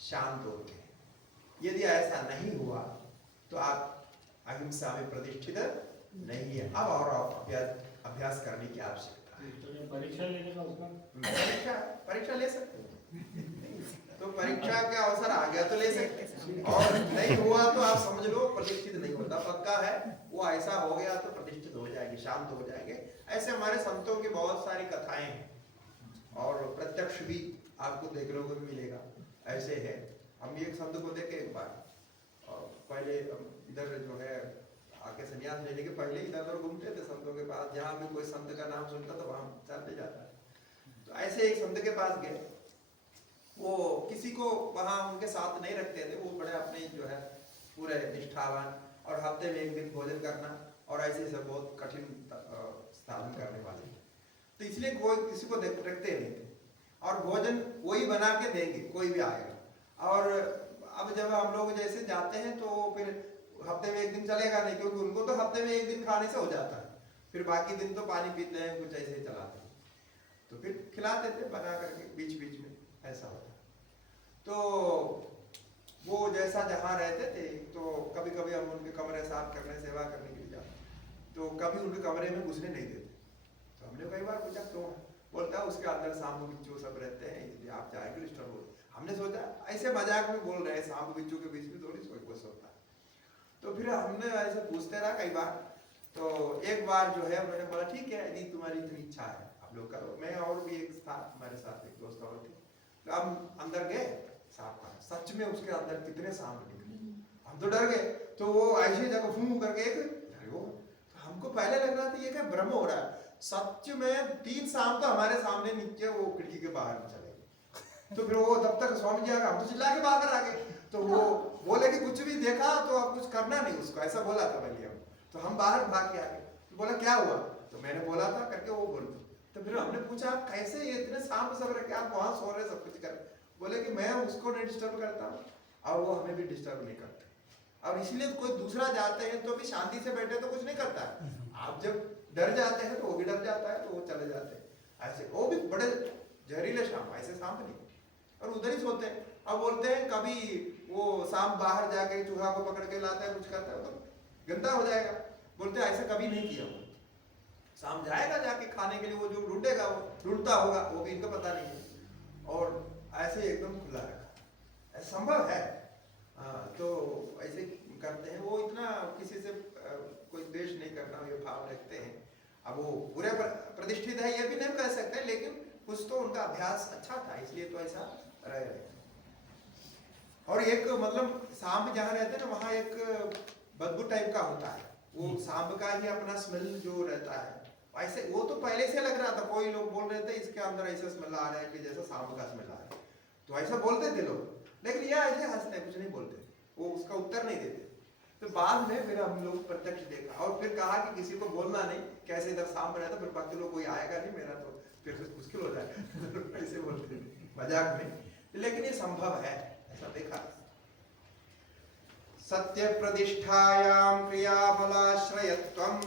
शांत होते हैं। यदि ऐसा नहीं हुआ तो आप अहिंसा में प्रतिष्ठित नहीं है। अब और अभ्यास करने की आवश्यकता है। तो परीक्षा लेने का उसका परीक्षा ले सकते हैं, तो परीक्षा के अवसर आ गया तो ले सकते हैं, और नहीं हुआ तो आप समझ लो प्रतिष्ठित नहीं होता, पक्का है वो ऐसा हो गया तो प्रतिष्ठित हो जाएंगे, शांत हो जाएंगे। ऐसे हमारे संतों की बहुत सारी कथाएं हैं, और प्रत्यक्ष भी आपको देखने को मिलेगा। ऐसे है, हम एक संत को देखे एक बार, और पहले इधर जो है आके संन्यास लेने के पहले इधर उधर घूमते थे संतों के पास, जहाँ भी कोई संत का नाम सुनता तो वहां चलते जाता। तो ऐसे एक संत के पास गए, वो किसी को वहां उनके साथ नहीं रखते थे, वो बड़े अपने जो है पूरे निष्ठावान, और हफ्ते में एक दिन भोजन करना, और ऐसे सब बहुत कठिन साधन करने वाले, तो इसलिए कोई किसी को रखते नहीं थे, और भोजन वही बना के देंगे कोई भी आएगा। और अब जब हम लोग जैसे जाते हैं तो फिर हफ्ते में एक दिन चलेगा नहीं, क्योंकि उनको तो हफ्ते में एक दिन खाने से हो जाता है, फिर बाकी दिन तो पानी पीते हैं, कुछ ऐसे ही चलाते हैं, तो फिर खिलाते थे बना करके बीच बीच में, ऐसा होता। तो वो जैसा जहाँ रहते थे, तो कभी कभी हम उनके कमरे साफ करने, सेवा करने के लिए जाते, तो कभी उनके कमरे में घुसने नहीं देते। तो हमने कई बार पूछा क्यों है, बोलता है उसके अंदर सांप बिच्छू सब रहते हैं, इसलिए आप जाएंगे डिस्टर्ब हो। हमने सोचा ऐसे मजाक में बोल रहे हैं, सांप बिच्छू के बीच में थोड़ी कोई कुछ होता है। तो फिर हमने ऐसे पूछते रहा कई बार, तो एक बार जो है उन्होंने बोला ठीक है यदि तुम्हारी इतनी इच्छा है आप लोग करो। मैं और भी एक था, हमारे साथ एक दोस्त और थे, तो हम अंदर गए, सांप का सच में उसके अंदर कितने सांप निकले, हम तो डर गए। तो वो ऐसे जगह फूं करके एक वो, तो हमको पहले लग रहा था ये क्या भ्रम हो रहा है, सच में 3 सांप तो हमारे सामने नीचे वो खिड़की के बाहर चले गए। तो फिर वो जब तक स्वामी जी आ गए, हम तो चिल्ला के बाहर आ गए। तो वो बोले कि कुछ भी देखा तो अब कुछ करना नहीं उसको, ऐसा बोला था पहले हम। तो हम बाहर भाग के आ गए, तो बोला क्या हुआ, तो मैंने बोला था करके वो बोलते। तो फिर हमने पूछा आप कैसे ये इतने सांप सब रखे, आप वहां सो रहे सब कुछ कर। बोले कि मैं उसको नहीं डिस्टर्ब करता और वो हमें भी डिस्टर्ब नहीं करते। और इसलिए कोई दूसरा जाते हैं तो भी शांति से बैठे तो कुछ नहीं करता है। आप जब डर जाते हैं तो वो भी डर जाता है, तो वो चले जाते हैं। ऐसे वो भी बड़े जहरीले सांप, ऐसे सांप नहीं, और उधर ही सोते हैं। अब बोलते हैं कभी वो सांप बाहर जाके चूहा को पकड़ के लाता है, कुछ करता है तो गंदा हो जाएगा। बोलते हैं ऐसा कभी नहीं किया। सांप जाएगा जाके खाने के लिए, वो जो ढूंढेगा वो ढूंढता होगा, वो भी इनको पता नहीं है। और ऐसे एकदम खुला रखा, ऐसा संभव है। तो ऐसे करते हैं। वो इतना किसी से कोई द्वेष नहीं करना, ये भाव रखते हैं। अब वो पूरे प्रतिष्ठित है ये भी नहीं कह सकते, लेकिन कुछ तो उनका अभ्यास अच्छा था, इसलिए तो ऐसा रह रहे। और एक मतलब सांप जहाँ रहते हैं ना, वहाँ एक बदबू टाइप का होता है, वो सांप का ही अपना स्मेल जो रहता है। ऐसे वो तो पहले से लग रहा था, कोई लोग बोल रहे थे इसके अंदर ऐसा स्मेल आ रहा है कि जैसा सांप का स्मेल आ रहा है, तो ऐसा बोलते थे लोग। लेकिन यह ऐसे हंसते, कुछ नहीं बोलते, वो उसका उत्तर नहीं देते। तो बाद में फिर हम लोग प्रत्यक्ष देखा और फिर कहा कि किसी को बोलना नहीं, कैसे इधर सांप रहता, फिर बाकी लोग कोई आएगा नहीं, मेरा तो फिर मुश्किल हो जाएगा। ऐसे बोलते थे मजाक में, लेकिन ये संभव है, ऐसा देखा। सत्य प्रतिष्ठायां क्रियाफलाश्रयत्वम्,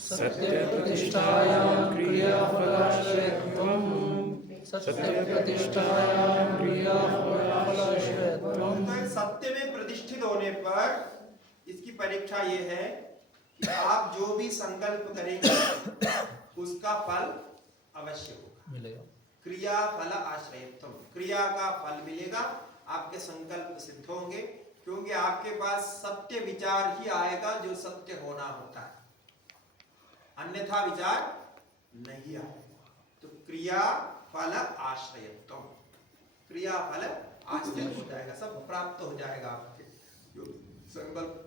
सत्य प्रतिष्ठायां क्रियाफलाश्रयत्वम्, सत्य प्रतिष्ठायां क्रियाफलाश्रयत्वम्। तो सत्य में प्रतिष्ठित होने पर इसकी परीक्षा ये है कि आप जो भी संकल्प करेंगे उसका फल अवश्य होगा, मिलेगा। क्रिया फल आश्रयत्वम्, क्रिया का फल मिलेगा, आपके संकल्प सिद्ध होंगे, क्योंकि आपके पास सत्य विचार ही आएगा जो सत्य होना होता है, अन्यथा विचार नहीं आएगा। तो क्रिया फल आश्रयत्वम्, क्रिया फल आश्रय हो जाएगा, सब प्राप्त हो जाएगा। आपके जो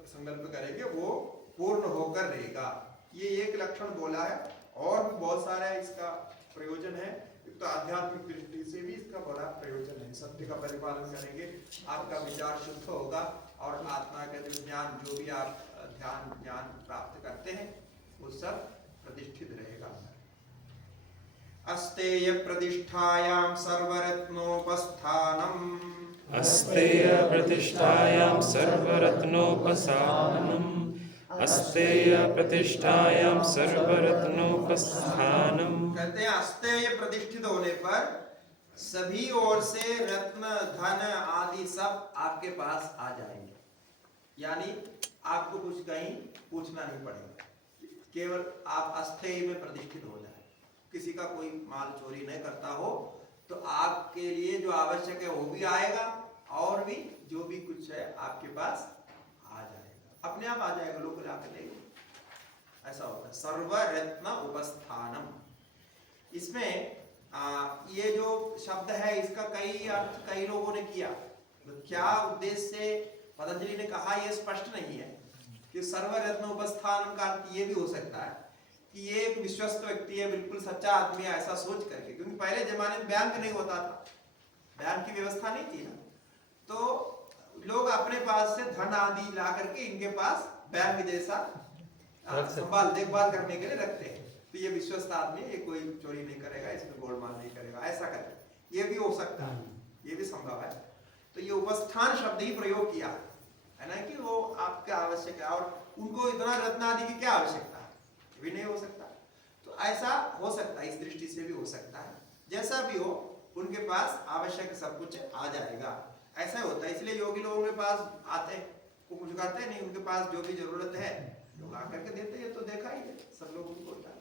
संकल्प करेंगे वो पूर्ण होकर रहेगा। ये एक लक्षण बोला है, और भी बहुत सारा इसका प्रयोजन है। तो आध्यात्मिक दृष्टि से भी इसका बड़ा प्रयोजन है। सत्य का परिपालन करेंगे, आपका विचार शुद्ध होगा, और आत्मा का जो ज्ञान, जो भी आप ध्यान ज्ञान प्राप्त करते हैं, वो सब प्रतिष्ठित रहेगा। अस्तेय प्रतिष्ठायां सर्वरत्नोपस्थानम्, अस्तेय प्रतिष्ठायां सर्वरत्नोपस्थानम्, अस्तेय प्रतिष्ठायां सर्वरत्नोपस्थानम्। कहते हैं अस्तेय प्रतिष्ठित होने पर सभी ओर से रत्न धन आदि सब आपके पास आ जाएंगे, यानी आपको कुछ कहीं पूछना नहीं पड़ेगा, केवल आप अस्तेय में प्रतिष्ठित हो जाए। किसी का कोई माल चोरी नहीं करता हो, तो आपके लिए जो आवश्यक है वो भी आएगा, और भी जो भी कुछ है आपके पास आ जाएगा, अपने आप आ जाएगा, लोग लाकर लेंगे। ऐसा होता है सर्व रत्न उपस्थानम। इसमें ये जो शब्द है इसका कई अर्थ कई लोगों ने किया, तो क्या उद्देश्य से पतंजलि ने कहा यह स्पष्ट नहीं है। कि सर्व रत्न उपस्थानम का अर्थ ये भी हो सकता है कि ये एक विश्वस्त व्यक्ति है, बिल्कुल सच्चा आदमी है, ऐसा सोच करके, क्योंकि पहले जमाने में बैंक नहीं होता था, बैंक की व्यवस्था नहीं थी ना, तो लोग अपने पास से धन आदि ला करके इनके पास बैंक जैसा संभाल देखभाल करने के लिए रखते हैं। तो ये विश्वस्त आदमी, ये कोई चोरी नहीं करेगा, इसमें गोलमाल नहीं करेगा, ऐसा करते। ये भी हो सकता है, ये भी संभव है। तो ये उपस्थान शब्द ही प्रयोग किया है ना, कि वो आपका आवश्यक है, और उनको इतना रत्न आदि की क्या आवश्यकता है, भी नहीं हो सकता। तो ऐसा हो सकता है, इस दृष्टि से भी हो सकता है। जैसा भी हो, उनके पास आवश्यक सब कुछ आ जाएगा, ऐसा होता है। इसलिए योगी लोगों के पास आते हैं, वो कुछ कहते नहीं, उनके पास जो भी जरूरत है लोग आकर के देते हैं, तो देखा ही है सब लोगों को होता है।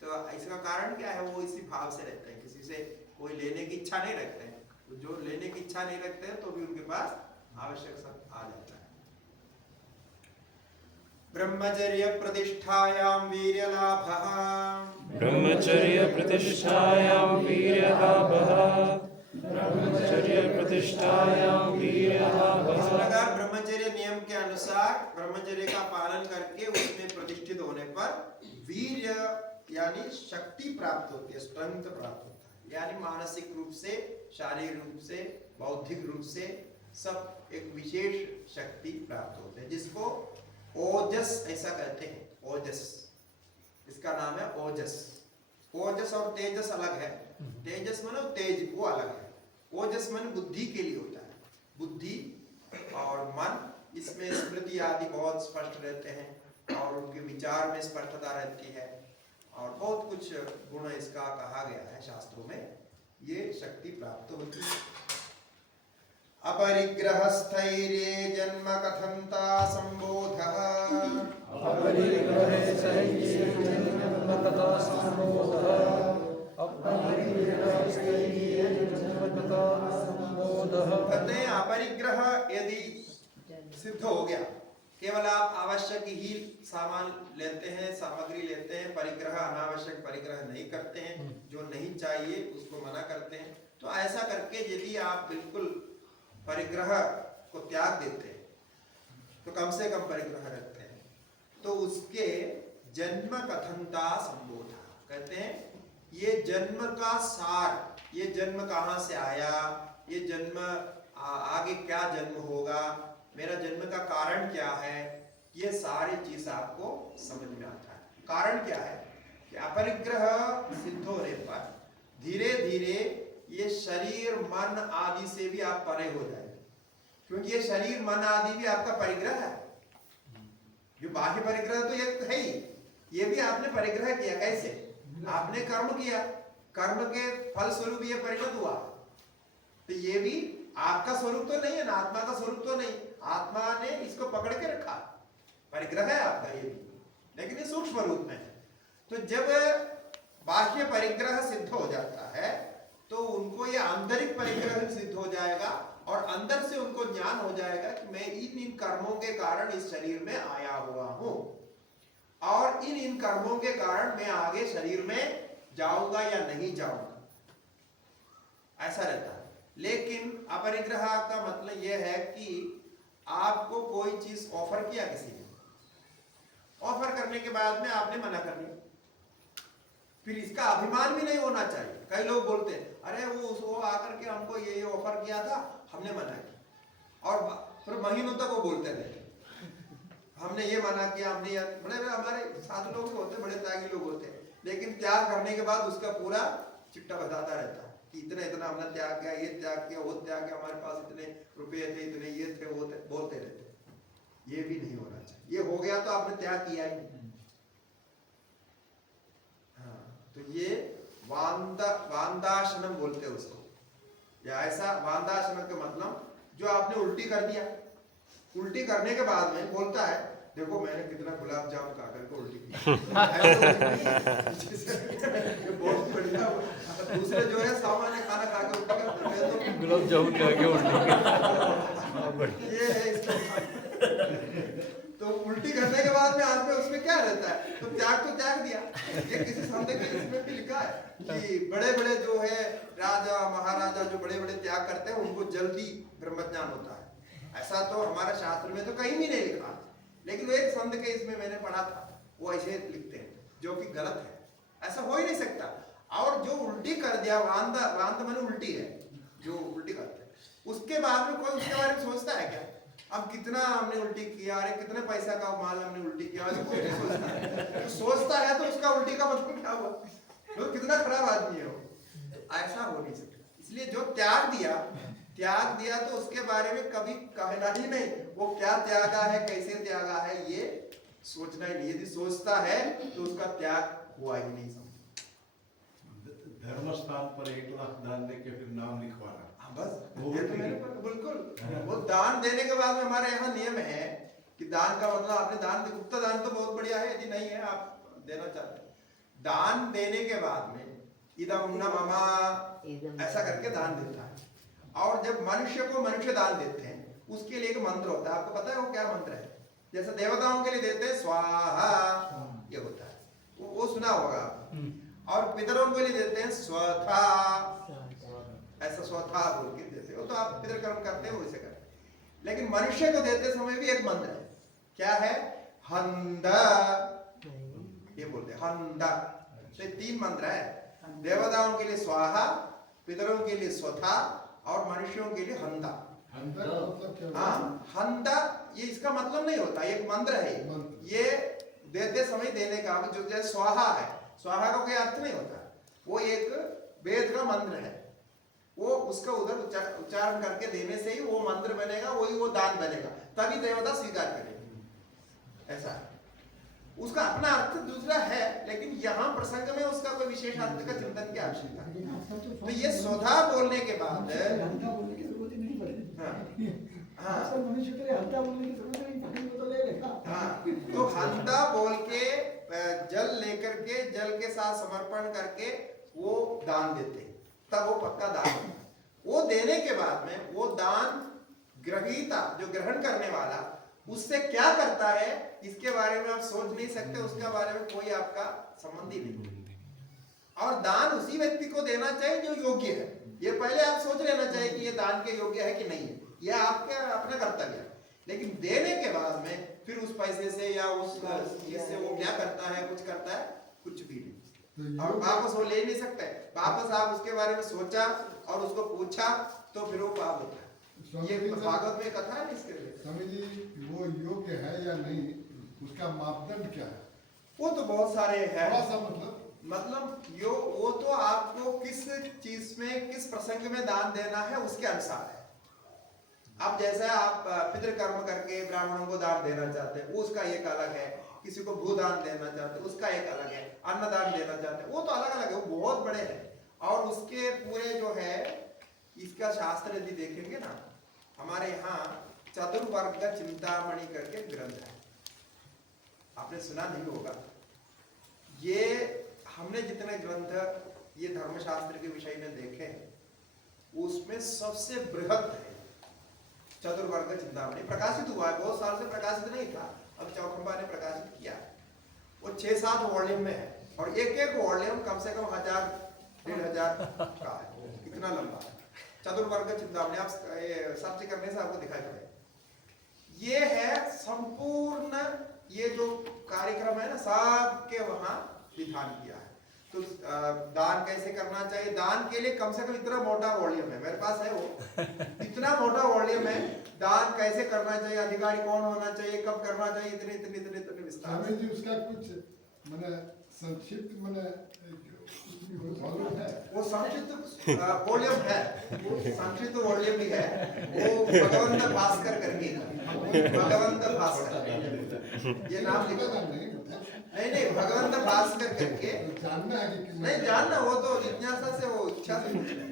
तो इसका कारण क्या है, वो इसी भाव से रहते हैं, किसी से कोई लेने की इच्छा नहीं रखते हैं। जो लेने की इच्छा नहीं रखते हैं तो भी उनके पास आवश्यक सब आ जाता है। ब्रह्मचर्य प्रतिष्ठायां वीर्यलाभः, ब्रह्मचर्य प्रतिष्ठायां वीर्यलाभः, ब्रह्मचर्य प्रतिष्ठायां वीर्यलाभः। इस प्रकार ब्रह्मचर्य नियम के अनुसार ब्रह्मचर्य का पालन करके उसमें प्रतिष्ठित होने पर वीर्य यानी शक्ति प्राप्त होती है, स्ट्रेंथ प्राप्त होता है, यानी मानसिक रूप से, शारीरिक रूप से, बौद्धिक रूप से सब एक विशेष शक्ति प्राप्त होते हैं, जिसको ओजस ऐसा कहते हैं। ओजस, इसका नाम है ओजस। ओजस और तेजस अलग है। तेजस माने तेज, वो अलग है। ओजस माने बुद्धि के लिए होता है, बुद्धि और मन इसमें स्मृति आदि बहुत स्पष्ट रहते हैं और उनके विचार में स्पष्टता रहती है और बहुत कुछ गुण इसका कहा गया है शास्त्रों में, ये शक्ति प्राप्त होती है। अपरिग्रहस्थैर्ये जन्म कथंता संबोधः, कहते हैं अपरिग्रह यदि सिद्ध हो गया, केवल आप आवश्यक ही सामान लेते हैं, सामग्री लेते हैं, परिग्रह अनावश्यक परिग्रह नहीं करते हैं, जो नहीं चाहिए उसको मना करते हैं, तो ऐसा करके यदि आप बिल्कुल परिग्रह को त्याग देते हैं तो कम से कम परिग्रह रखते हैं, तो उसके जन्म कथनता संबोधा, कहते हैं ये जन्म का सार, ये जन्म कहाँ से आया, ये जन्म आगे क्या जन्म होगा, मेरा जन्म का कारण क्या है, ये सारी चीज आपको समझ में आता है। कारण क्या है कि अपरिग्रह सिद्ध होने पर धीरे धीरे ये शरीर मन आदि से भी आप परे हो जाएंगे, क्योंकि ये शरीर मन आदि भी आपका परिग्रह है। जो बाह्य परिग्रह तो ये है ही, ये भी आपने परिग्रह किया। कैसे? आपने कर्म किया, कर्म के फल स्वरूप ये परिणत हुआ, तो ये भी आपका स्वरूप तो नहीं है ना, आत्मा का स्वरूप तो नहीं, आत्मा ने इसको पकड़ के रखा, परिग्रह है आपका ये भी, लेकिन ये सूक्ष्म रूप में है। तो जब बाह्य परिग्रह सिद्ध हो जाता है तो उनको ये आंतरिक परिग्रह सिद्ध हो जाएगा और अंदर से उनको ज्ञान हो जाएगा कि मैं इन कर्मों के कारण इस शरीर में आया हुआ हूं और इन कर्मों के कारण मैं आगे शरीर में जाऊंगा या नहीं जाऊंगा, ऐसा रहता है। लेकिन अपरिग्रह का मतलब यह है कि आपको कोई चीज ऑफर किया किसी ने, ऑफर करने के बाद में आपने मना कर दिया, फिर इसका अभिमान भी नहीं होना चाहिए। कई लोग बोलते हैं अरे वो आकर के हमको ये ऑफर किया था, हमने मना किया, और फिर महीनों तक वो बोलते रहते हमने ये मना किया, हमने ये, बड़े बड़े हमारे साथ लोग होते, बड़े त्यागी लोग होते हैं, लेकिन त्याग करने के बाद उसका पूरा चिट्ठा बताता रहता है कि इतना इतना हमने त्याग किया, ये त्याग किया, वो त्याग किया, हमारे पास इतने रुपये थे, इतने ये थे, वो थे, बोलते रहते। ये भी नहीं होना चाहिए। ये हो गया तो आपने त्याग किया ही। हाँ, तो ये वांदाशनम बोलते हैं उसको, या ऐसा वांदाशनम का मतलब जो आपने उल्टी कर दिया, उल्टी करने के बाद में बोलता है देखो मैंने कितना गुलाब जामुन खा करके उल्टी की। बहुत बढ़िया। दूसरे जो है सामान्य खाना खा के उल्टी करते हैं, तो गुलाब जामुन खा के उल्टी। ये है इसका। तो उल्टी करने के बाद में आदमी उसमें क्या रहता है, तो त्याग दिया। ये किसी संदेह के इसमें भी लिखा है कि बड़े बड़े जो है राजा महाराजा जो बड़े बड़े त्याग करते हैं उनको जल्दी ब्रह्मज्ञान होता है। ऐसा तो हमारा शास्त्र में तो कहीं भी नहीं लिखा, लेकिन वो एक संत के इसमें मैंने पढ़ा था, वो ऐसे लिखते हैं, जो कि गलत है, ऐसा हो ही नहीं सकता। और जो उल्टी कर दिया, वांद माने उल्टी है, जो उल्टी करते हैं, उसके बाद में कोई उसके बारे में सोचता है क्या? अब कितना हमने उल्टी किया, अरे कितने पैसा का माल हमने उल्टी किया, कोई नहीं सोचता है। जो सोचता है तो उसका उल्टी का मतलब क्या हुआ, तो कितना खराब आदमी है वो, ऐसा हो नहीं सकता। इसलिए जो त्याग दिया तो उसके बारे में कभी कहना ही नहीं, वो क्या त्यागा है, कैसे त्यागा है, ये सोचना ही नहीं। यदि सोचता है तो उसका त्याग हुआ ही नहीं। धर्म स्थान पर 1 लाख दान दे के फिर नाम लिखवाना, बस ये तो मेरे पर बिल्कुल। वो दान देने के बाद में हमारे यहाँ नियम है कि दान का मतलब आपने दान, गुप्त दान तो बहुत बढ़िया है, यदि नहीं है आप देना चाहते हैं, दान देने के बाद में इदम न ममा ऐसा करके दान देता है। और जब मनुष्य को मनुष्य दान देते हैं उसके लिए एक मंत्र होता है, आपको पता है वो क्या मंत्र है? जैसे देवताओं के लिए देते हैं स्वाहा, ये होता है, वो सुना होगा। और पितरों के लिए देते हैं स्वथा, ऐसा स्वथा बोल के देते हो, तो आप पितृ कर्म करते हो वैसे करते हैं। लेकिन मनुष्य को देते समय भी एक मंत्र है, क्या है? हंदा, ये बोलते हैं हंदा। तो 3 मंत्र है, देवताओं के लिए स्वाहा, पितरों के लिए स्वथा और मनुष्यों के लिए हंदा। हाँ, हंदा ये इसका मतलब नहीं होता, एक मंत्र है ये देते समय देने का, जो जैसे स्वाहा है, स्वाहा का कोई अर्थ नहीं होता, वो एक वेद का मंत्र है, वो उसका उधर उच्चारण करके देने से ही वो मंत्र बनेगा, वही वो दान बनेगा। तभी देवता स्वीकार करेंगे। ऐसा है, उसका अपना अर्थ दूसरा है, लेकिन यहाँ प्रसंग में उसका कोई विशेष अर्थ का चिंतन की आवश्यकता है। तो ये स्वधा बोलने के बाद हल्का बोलने की जरूरत ही नहीं पड़ेगी। हाँ आजकल मनुष्य के लिए हल्का बोलने की जरूरत नहीं, पानी को तो ले लेगा। हाँ, तो हंता बोल के जल लेकर के, जल के साथ समर्पण करके वो दान देते हैं, तब वो पक्का दान होता है। वो देने के बाद में वो दान ग्रहीता, जो ग्रहण करने वाला, उससे क्या करता है इसके बारे में आप सोच नहीं सकते, उसके बारे में कोई आपका संबंध ही नहीं। और दान उसी व्यक्ति को देना चाहिए जो योग्य है। ये पहले आप सोच लेना चाहिए कि ये दान के योग्य है कि नहीं है, यह आपका अपना कर्तव्य है। लेकिन देने के बाद में फिर उस पैसे से या उस जिससे वो क्या करता है, कुछ करता है, कुछ भी नहीं, और वापस वो ले नहीं सकता है। वापस आप उसके बारे में सोचा और उसको पूछा तो फिर वो पाप होता है। ये भागवत में कथा है इसके लिए। स्वामी जी, वो योग्य है या नहीं, उसका मापदंड क्या है? वो तो बहुत सारे हैं, थोड़ा सा मतलब वो तो आपको किस चीज में, किस प्रसंग में दान देना है उसके अनुसार है। अब जैसा आप पितृ कर्म करके ब्राह्मणों को दान देना चाहते हैं, वो उसका एक अलग है। किसी को भूदान देना चाहते हैं, उसका एक अलग है। अन्नदान देना चाहते हैं, वो तो अलग अलग है, वो बहुत बड़े हैं। और उसके पूरे जो है, इसका शास्त्र यदि देखेंगे ना, हमारे यहाँ चतुर्वर्ग का चिंतामणि करके ग्रंथ है, आपने सुना नहीं होगा। ये हमने जितने ग्रंथ ये धर्मशास्त्र के विषय में देखे हैं, उसमें सबसे बृहद है चतुर्वर्ग चिंतामणि। प्रकाशित हुआ है, बहुत साल से प्रकाशित नहीं था, अब चौखंबा ने प्रकाशित किया। वो 6-7 वॉल्यूम में है, और एक एक वॉल्यूम कम से कम 1000-1500 का है, इतना लंबा चतुर्वर्ग चिंतामणि। आप सर्च करने से आपको दिखाई पड़ेगा। ये है संपूर्ण, ये जो कार्यक्रम है ना, सबके वहां विधान किया है। तो दान कैसे करना चाहिए, दान के लिए कम से कम इतना मोटा वॉल्यूम है, मेरे पास है वो, इतना मोटा वॉल्यूम है। दान कैसे करना चाहिए, अधिकारी कौन होना चाहिए, कब करना चाहिए, इतने इतने इतने इतने विस्तार। स्वामी जी, उसका कुछ माने संक्षिप्त माने वॉल्यूम है? वो संक्षिप्त वॉल्यूम है, वो संक्षिप्त वॉल्यूम भी है। वो भगवंत भास्कर करके, भगवंत भास्कर ये नाम लिखा नहीं, भगवंत भास्कर करके जानना है कि नहीं जानना, वो तो जिज्ञासा से, वो इच्छा से पूछ रहे।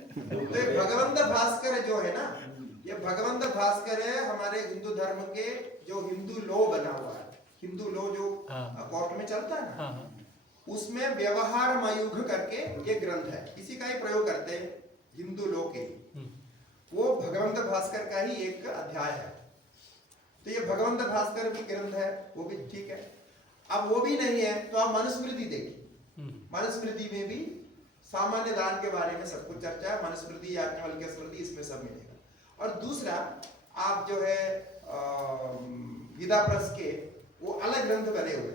तो ये भगवंत भास्कर जो है ना, ये भगवंत भास्कर है हमारे हिंदू धर्म के, जो हिंदू लॉ बना हुआ है, हिंदू लॉ जो कोर्ट में चलता है ना, उसमें व्यवहार मयुग करके ये ग्रंथ है, इसी का ही प्रयोग करते हैं हिंदू लॉ के। वो भगवंत भास्कर का ही एक अध्याय है। तो ये भगवंत भास्कर भी ग्रंथ है, वो भी ठीक है। अब वो भी नहीं है तो आप मनुस्मृति देखिए, मनुस्मृति में भी सामान्य दान के बारे में सब कुछ चर्चा है। मनुस्मृति, याज्ञवल्क्य स्मृति, इसमें सब मिलेगा। और दूसरा, आप जो है गीता प्रेस के वो अलग ग्रंथ बने हुए,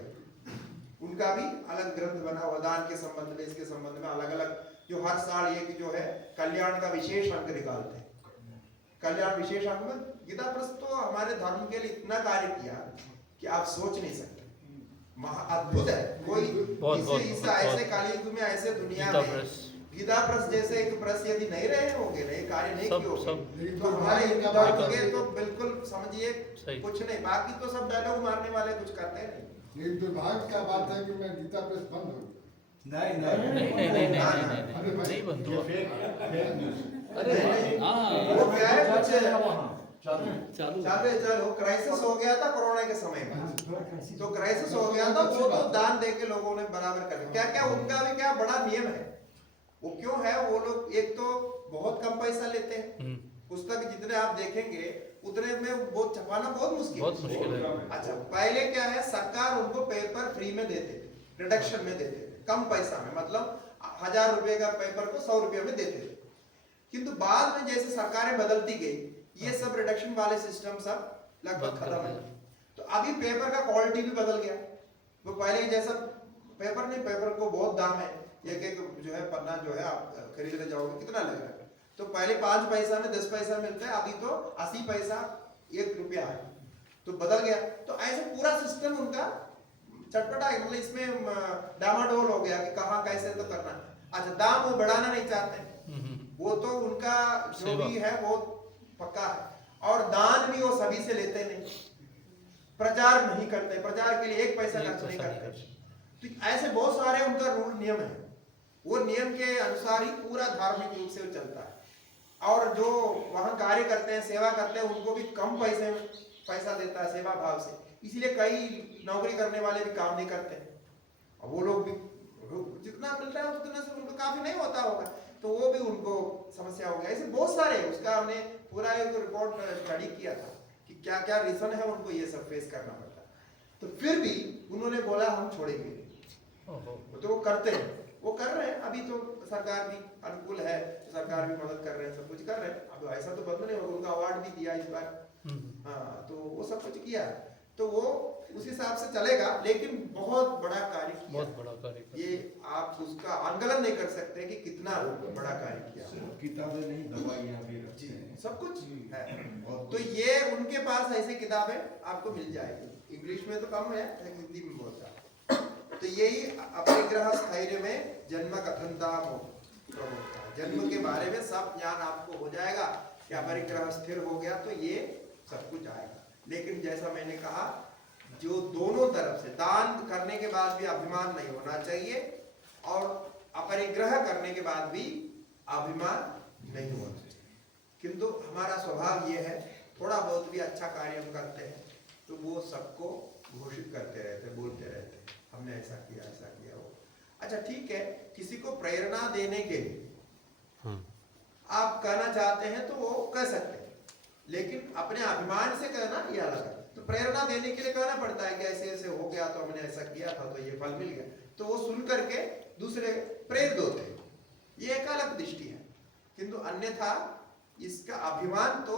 उनका भी अलग ग्रंथ बना हुआ दान के संबंध में, इसके संबंध में अलग अलग, जो हर साल एक जो है कल्याण का विशेष अंक निकालते हैं। कल्याण विशेष अंक में गीता प्रेस तो हमारे धर्म के लिए इतना कार्य किया कि आप सोच नहीं सकते, अद्भुत है। कोई इस ऐसे कालयुग में, ऐसे दुनिया में गीता प्रेस जैसे एक प्रेस यदि नहीं रहे होंगे, नहीं कार्य नहीं किए होंगे, तो हमारे हिंदू धर्म के तो बिल्कुल समझिए कुछ नहीं। बाकी तो सब डायलॉग मारने वाले कुछ करते हैं नहीं। एक दुर्भाग्य का बात है कि मैं गीता प्रेस बंद हो नहीं बंद हुआ। वो क्या है, कुछ चलो क्राइसिस हो गया था कोरोना के समय में, तो क्राइसिस हो गया था, वो तो दान दे के लोगों ने बराबर कर दिया। क्या उनका भी क्या बड़ा नियम है, वो क्यों है, वो लोग एक तो बहुत कम पैसा लेते हैं, पुस्तक जितने आप देखेंगे उतने में वो छपाना बहुत मुश्किल है। अच्छा, पहले क्या है, सरकार उनको पेपर फ्री में देते थे, रिडक्शन में देते थे, कम पैसा में, मतलब 1000 रुपए का पेपर को 100 रुपए में देते थे। किंतु बाद में जैसे सरकारें बदलती गई, ये सब रिडक्शन वाले सिस्टम सब लगभग खत्म है। तो अभी पेपर का क्वालिटी भी बदल गया, वो पहले जैसा पेपर नहीं, पेपर को बहुत दाम है, एक एक जो है पन्ना जो है आप खरीदने जाओगे कितना लग रहा है, तो पहले 5 पैसा में 10 पैसा मिलता है, अभी तो 80 पैसा 1 रुपया है, तो बदल गया। तो ऐसे पूरा सिस्टम उनका चटपटा है, मतलब इसमें डामाडोल हो गया कि कहाँ कैसे तो करना। अच्छा, दाम वो बढ़ाना नहीं चाहते, वो तो उनका जो भी है वो पक्का है। और दान भी वो सभी से लेते नहीं, प्रचार नहीं करते, प्रचार के लिए एक पैसा खर्च नहीं करते। तो ऐसे बहुत सारे उनका रूल नियम है, वो नियम के अनुसार ही पूरा धार्मिक रूप से चलता है। और जो वहां कार्य करते हैं, सेवा करते हैं, उनको भी कम पैसा देता है सेवा भाव से, इसलिए कई नौकरी करने वाले भी काम नहीं करते हैं। और वो लोग भी जितना मिलता है उतना से उनको काफी नहीं होता होगा, तो वो भी उनको समस्या हो गया। ऐसे बहुत सारे, उसका हमने पूरा एक रिपोर्ट स्टडी किया था कि क्या क्या रीजन है उनको ये सब फेस करना पड़ता। तो फिर भी उन्होंने बोला हम छोड़ेंगे, तो वो करते हैं, वो कर रहे हैं। अभी तो सरकार भी अनुकूल है, सरकार भी मदद कर रहे हैं, सब कुछ कर रहे हैं। अब ऐसा तो बंद नहीं होगा, उनका अवार्ड भी दिया इस बार, हाँ, तो वो सब कुछ किया, तो वो उस हिसाब से चलेगा। लेकिन बहुत बड़ा कार्य किया, बहुत बड़ा कार्य, ये आप उसका आंकलन नहीं कर सकते कि कितना बड़ा कार्य किया। किताबें नहीं, दवाइयाँ भी रखते जी, हैं, सब कुछ है। तो ये उनके पास ऐसी किताबें आपको मिल जाएगी, इंग्लिश में तो कम है, हिंदी में बहुत ज्यादा। तो यही अपरिग्रह स्थैर्य में जन्म कथनता प्रमुख था। जन्म के बारे में सब ज्ञान आपको हो जाएगा कि अपरिग्रह स्थिर हो गया तो ये सब कुछ आएगा। लेकिन जैसा मैंने कहा, जो दोनों तरफ से दान करने के बाद भी अभिमान नहीं होना चाहिए और अपरिग्रह करने के बाद भी अभिमान नहीं होना चाहिए। किंतु हमारा स्वभाव ये है, थोड़ा बहुत भी अच्छा कार्य हम करते हैं तो वो सबको घोषित करते रहते, बोलते रहते, हमने ऐसा किया, ऐसा किया। वो अच्छा ठीक है, किसी को प्रेरणा देने के लिए आप कहना चाहते हैं तो वो कह सकते हैं, लेकिन अपने अभिमान से कहना ये अलग है। तो प्रेरणा देने के लिए कहना पड़ता है कि ऐसे ऐसे हो गया, तो हमने ऐसा किया था तो ये फल मिल गया, तो वो सुन करके दूसरे प्रेरित होते हैं, ये एक अलग दृष्टि है। किंतु अन्यथा इसका अभिमान तो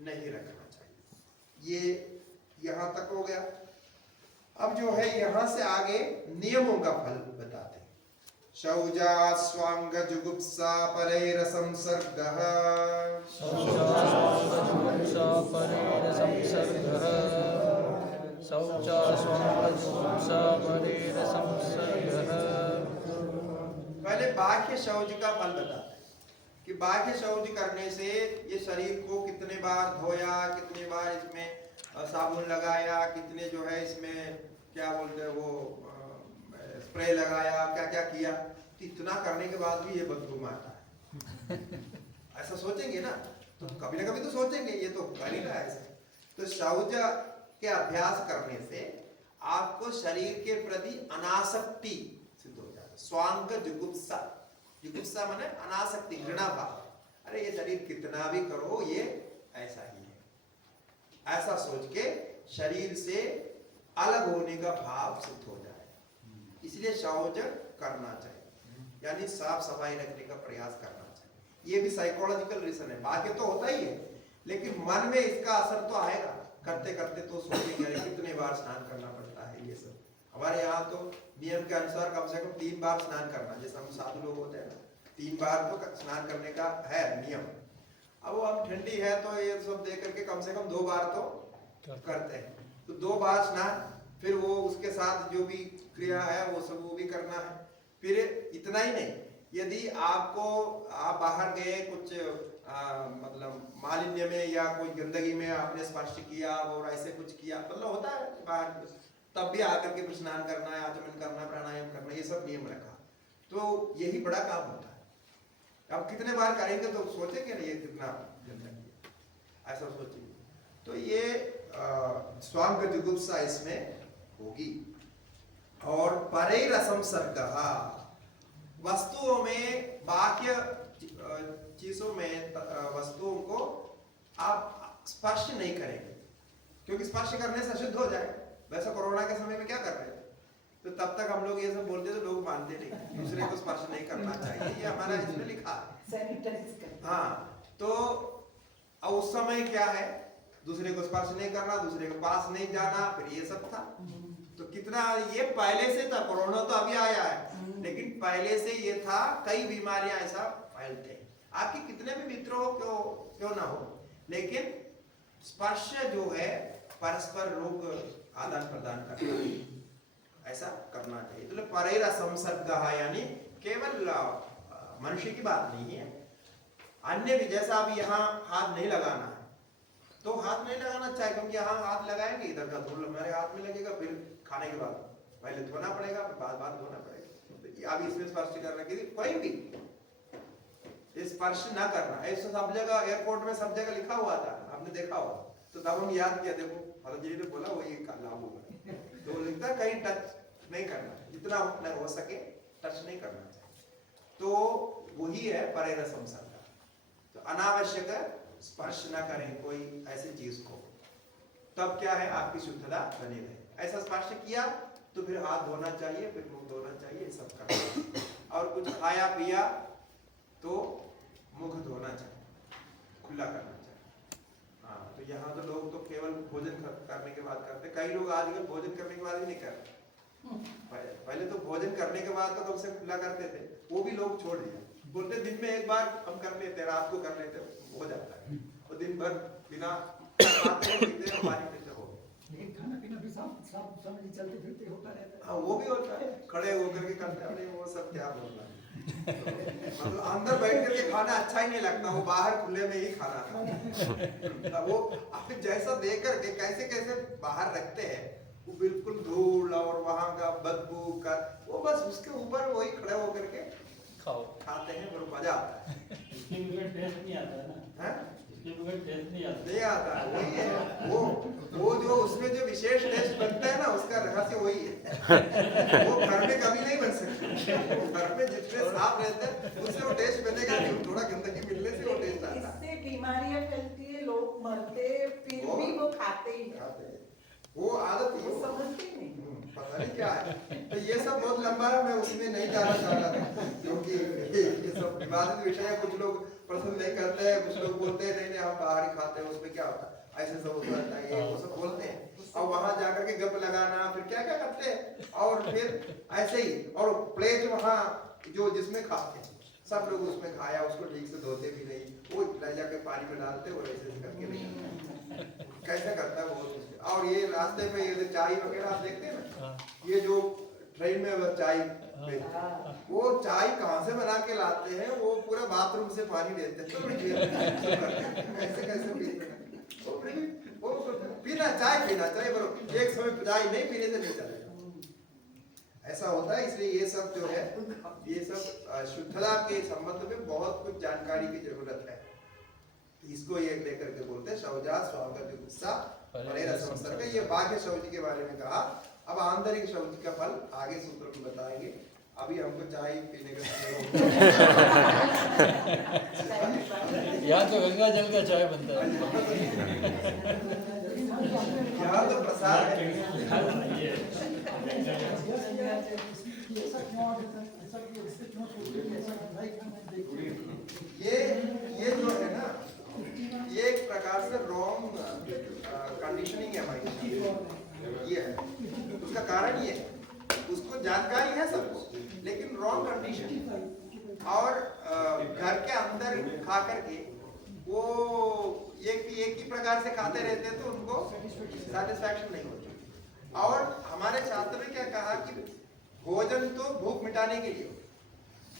नहीं रखना चाहिए। ये यहां तक हो गया। अब जो है यहां से आगे नियमों का फल बताते हैं। शौचा स्वांग जुगुप्सा परैर संसर्गः, पहले बाह्य शौच का फल बताते हैं कि बाह्य शौच करने से ये शरीर को कितने बार धोया, कितने बार इसमें साबुन लगाया, कितने जो है इसमें क्या बोलते हैं वो स्प्रे लगाया, क्या क्या किया, तो इतना करने के बाद भी ये बदबू मारता है। ऐसा सोचेंगे ना, तो कभी ना कभी तो सोचेंगे, ये तो कर ही रहा है ऐसे। तो शौच के अभ्यास करने से आपको शरीर के प्रति अनासक्ति सिद्ध हो जाता है। स्वांग जुगुप्सा, जुगुप्सा माने अनासक्ति, घृणा भाव। अरे ये शरीर कितना भी करो ये ऐसा ही है, ऐसा सोच के शरीर से अलग होने का भाव सिद्ध हो जाए। इसलिए शौच करना चाहिए, यानी साफ सफाई रखने का प्रयास करना चाहिए। ये भी साइकोलॉजिकल रीजन है, बाकी तो होता ही है, लेकिन मन में इसका असर तो आएगा। करते करते तो सोचेंगे अरे कितने बार स्नान करना पड़ता है। ये सब हमारे यहाँ तो नियम के अनुसार कम से कम 3 बार स्नान करना, जैसे हम साधु लोग होते हैं ना, 3 बार तो स्नान करने का है नियम। अब वो हम ठंडी है तो ये सब देख करके कम से कम 2 बार तो करते हैं। तो 2 बार स्नान, फिर वो उसके साथ जो भी क्रिया है वो सब वो भी करना है। फिर इतना ही नहीं, यदि आपको आप बाहर गए कुछ मतलब मालिन्य में या कोई गंदगी में आपने स्पर्श किया और ऐसे कुछ किया, मतलब होता है बाहर, तब भी आकर के स्नान करना है, आचमन करना, प्राणायाम करना, ये सब नियम रखा। तो यही बड़ा काम होता है। अब कितने बार करेंगे तो सोचेंगे ना ये कितना गंदगी है, ऐसा सोचेंगे। तो ये स्वांग जुगुप्सा इसमें होगी। और परैर संसर्गः, वस्तुओं में, बाह्य चीजों में वस्तुओं को आप स्पर्श नहीं करेंगे, क्योंकि स्पर्श करने से अशुद्ध हो जाए। वैसे कोरोना के समय में क्या कर रहे थे, तो तब तक हम लोग ये सब बोलते थे, लोग मानते नहीं, दूसरे को स्पर्श नहीं करना चाहिए, ये हमारा इसमें लिखा है, सैनिटाइज करना। हाँ, तो अब उस समय क्या है, दूसरे को स्पर्श नहीं करना, दूसरे के पास नहीं जाना, फिर ये सब था। तो कितना ये पहले से था, कोरोना तो अभी आया है, लेकिन पहले से ये था। कई बीमारियां ऐसा फैलते, आपके कितने भी मित्र हो क्यों ना हो, लेकिन स्पर्श जो है परस्पर रोग आदान प्रदान करना, ऐसा करना चाहिए। तो परैर संसर्गः यानी केवल मनुष्य की बात नहीं है, अन्य भी, जैसा अभी यहाँ हाथ नहीं लगाना है, तो हाथ नहीं लगाना चाहिए, क्योंकि यहाँ हाथ लगाएंगे इधर का धूल हमारे हाथ में लगेगा, फिर खाने के बाद पहले धोना पड़ेगा, फिर बाद धोना पड़ेगा। तो अब इसमें स्पर्श करने के लिए कोई भी स्पर्श ना करना, ऐसा सब जगह एयरपोर्ट में सब जगह लिखा हुआ था, आपने देखा होगा। तो तब हम याद किया, देखो भरत जी ने बोला वही लागू है, तो लिखता है कहीं टच नहीं करना, जितना हो सके टच नहीं करना चाहिए। तो वही है परेर संसर्ग। तो अनावश्यक स्पर्श ना करें कोई ऐसी चीज को, तब क्या है आपकी शुद्धता बनी रहे। ऐसा स्पर्श किया तो फिर हाथ धोना चाहिए, फिर मुंह धोना चाहिए, सब करना चाहिए। और कुछ खाया पिया तो मुख धोना चाहिए, खुला करना चाहिए। हाँ, तो यहाँ तो लोग तो केवल भोजन करने के बाद करते, कई लोग आजकल भोजन करने के बाद भी नहीं करते। पहले तो भोजन करने के बाद तो कम से खुला करते थे, वो भी लोग छोड़ दिया, बोलते दिन में एक बार हम कर लेते, रात को कर लेते, हो जाता है। और दिन भर बिना खाते पीते पानी पीते हो, लेकिन खाना पीना भी साफ समझ चलते फिरते होता रहता है। हाँ वो भी होता है, खड़े होकर के करते हैं, वो सब क्या बोलना है। मतलब अंदर बैठ करके खाना अच्छा ही नहीं लगता, वो बाहर खुले में ही खाना था। वो आप जैसा देख करके कैसे कैसे बाहर रखते हैं, वो बिल्कुल धूल और वहां का बदबू का, वो बस उसके ऊपर वही खड़े होकर के खाते हैं, और मजा आता है। इसके बगैर टेस्ट नहीं आता है ना, हैं? इसके बगैर टेस्ट नहीं आता। नहीं आता है, वही है वो जो उसमें जो विशेष टेस्ट बनता है ना, उसका रहस्य वही है। वो घर में कभी नहीं बन सकता, घर में जितने साफ रहते हैं उससे वो टेस्ट बनेगा नहीं, थोड़ा गंदगी मिलने से वो टेस्ट आता है। इससे बीमारियां फैलती है, लोग मरते, फिर भी वो खाते ही खाते हैं। वो आदत ही वो समझते ही नहीं। पता नहीं क्या है। तो ये सब बहुत लंबा है, मैं उसमें नहीं जाना चाह रहा था, क्योंकि ये सब विवादित विषय है, कुछ लोग पसंद नहीं करते हैं, कुछ लोग बोलते हैं नहीं हम बाहर ही खाते हैं, उसमें क्या होता है, ऐसे सब होता है, ये वो सब बोलते हैं। और वहां जाकर के गप लगाना, फिर क्या क्या करते हैं, और फिर ऐसे ही, और प्लेट वहां जो जिसमें खाते हैं सब लोग उसमें खाया, उसको ठीक से धोते भी नहीं, वो ले जाके पानी में डालते, और ऐसे करके नहीं कैसे करता है वो। और ये रास्ते में ये चाय वगैरह आप देखते हैं ना, ये जो ट्रेन में चाय, वो चाय कहाँ से बना के लाते हैं, वो पूरा बाथरूम से पानी देते हैं, तो कैसे कैसे पीते हैं। वो पीना चाय पीना चाहिए, बरो एक समय चाय नहीं पीने से नहीं चलेगा, ऐसा होता है। इसलिए ये सब जो है, ये सब शुद्धता के संबंध में बहुत कुछ जानकारी की जरूरत है। इसको ये लेकर के बोलते हैं शौचा स्वागत गुस्सा परेर संसर्ग। ये बाह्य शौच के बारे में कहा। अब आंतरिक शौच का फल आगे सूत्र में बताएंगे, अभी हमको चाय पीने का यहाँ तो गंगा जल का चाय बनता है। यहाँ तो प्रसाद है। ये जो है ना, ये एक प्रकार से रॉन्ग कंडीशनिंग है हमारी, ये है उसका कारण। ये उसको जानकारी है सबको, लेकिन रॉन्ग कंडीशन। और घर के अंदर खा करके वो एक ही प्रकार से खाते रहते हैं, तो उनको सेटिस्फैक्शन नहीं होती। और हमारे शास्त्र ने क्या कहा कि भोजन तो भूख मिटाने के लिए,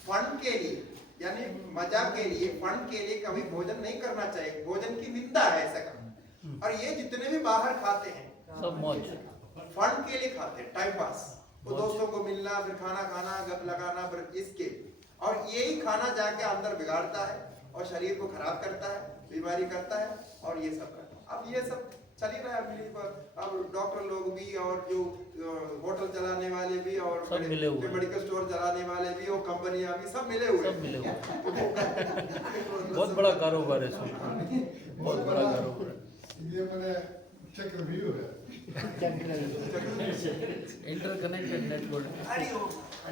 फन के लिए, यानी मजा के लिए, फन के लिए कभी भोजन नहीं करना चाहिए। भोजन की निंदा है ऐसा करना। और ये जितने भी बाहर खाते हैं सब मौज फन के लिए खाते हैं, टाइम पास, वो दोस्तों को मिलना, फिर खाना खाना, गप लगाना, फिर इसके। और यही खाना जाके अंदर बिगाड़ता है और शरीर को खराब करता है, बीमारी करता है, और ये सब करता है। अब ये सब चल ही रहा है। अब डॉक्टर लोग भी, और जो होटल चलाने वाले भी, और मेडिकल स्टोर चलाने वाले भी, और कंपनियां भी, सब मिले हुए बहुत बड़ा कारोबार है इसमें, बहुत बड़ा कारोबार है। ये मैंने चक्रव्यूह है, इंटरकनेक्टेड नेटवर्क।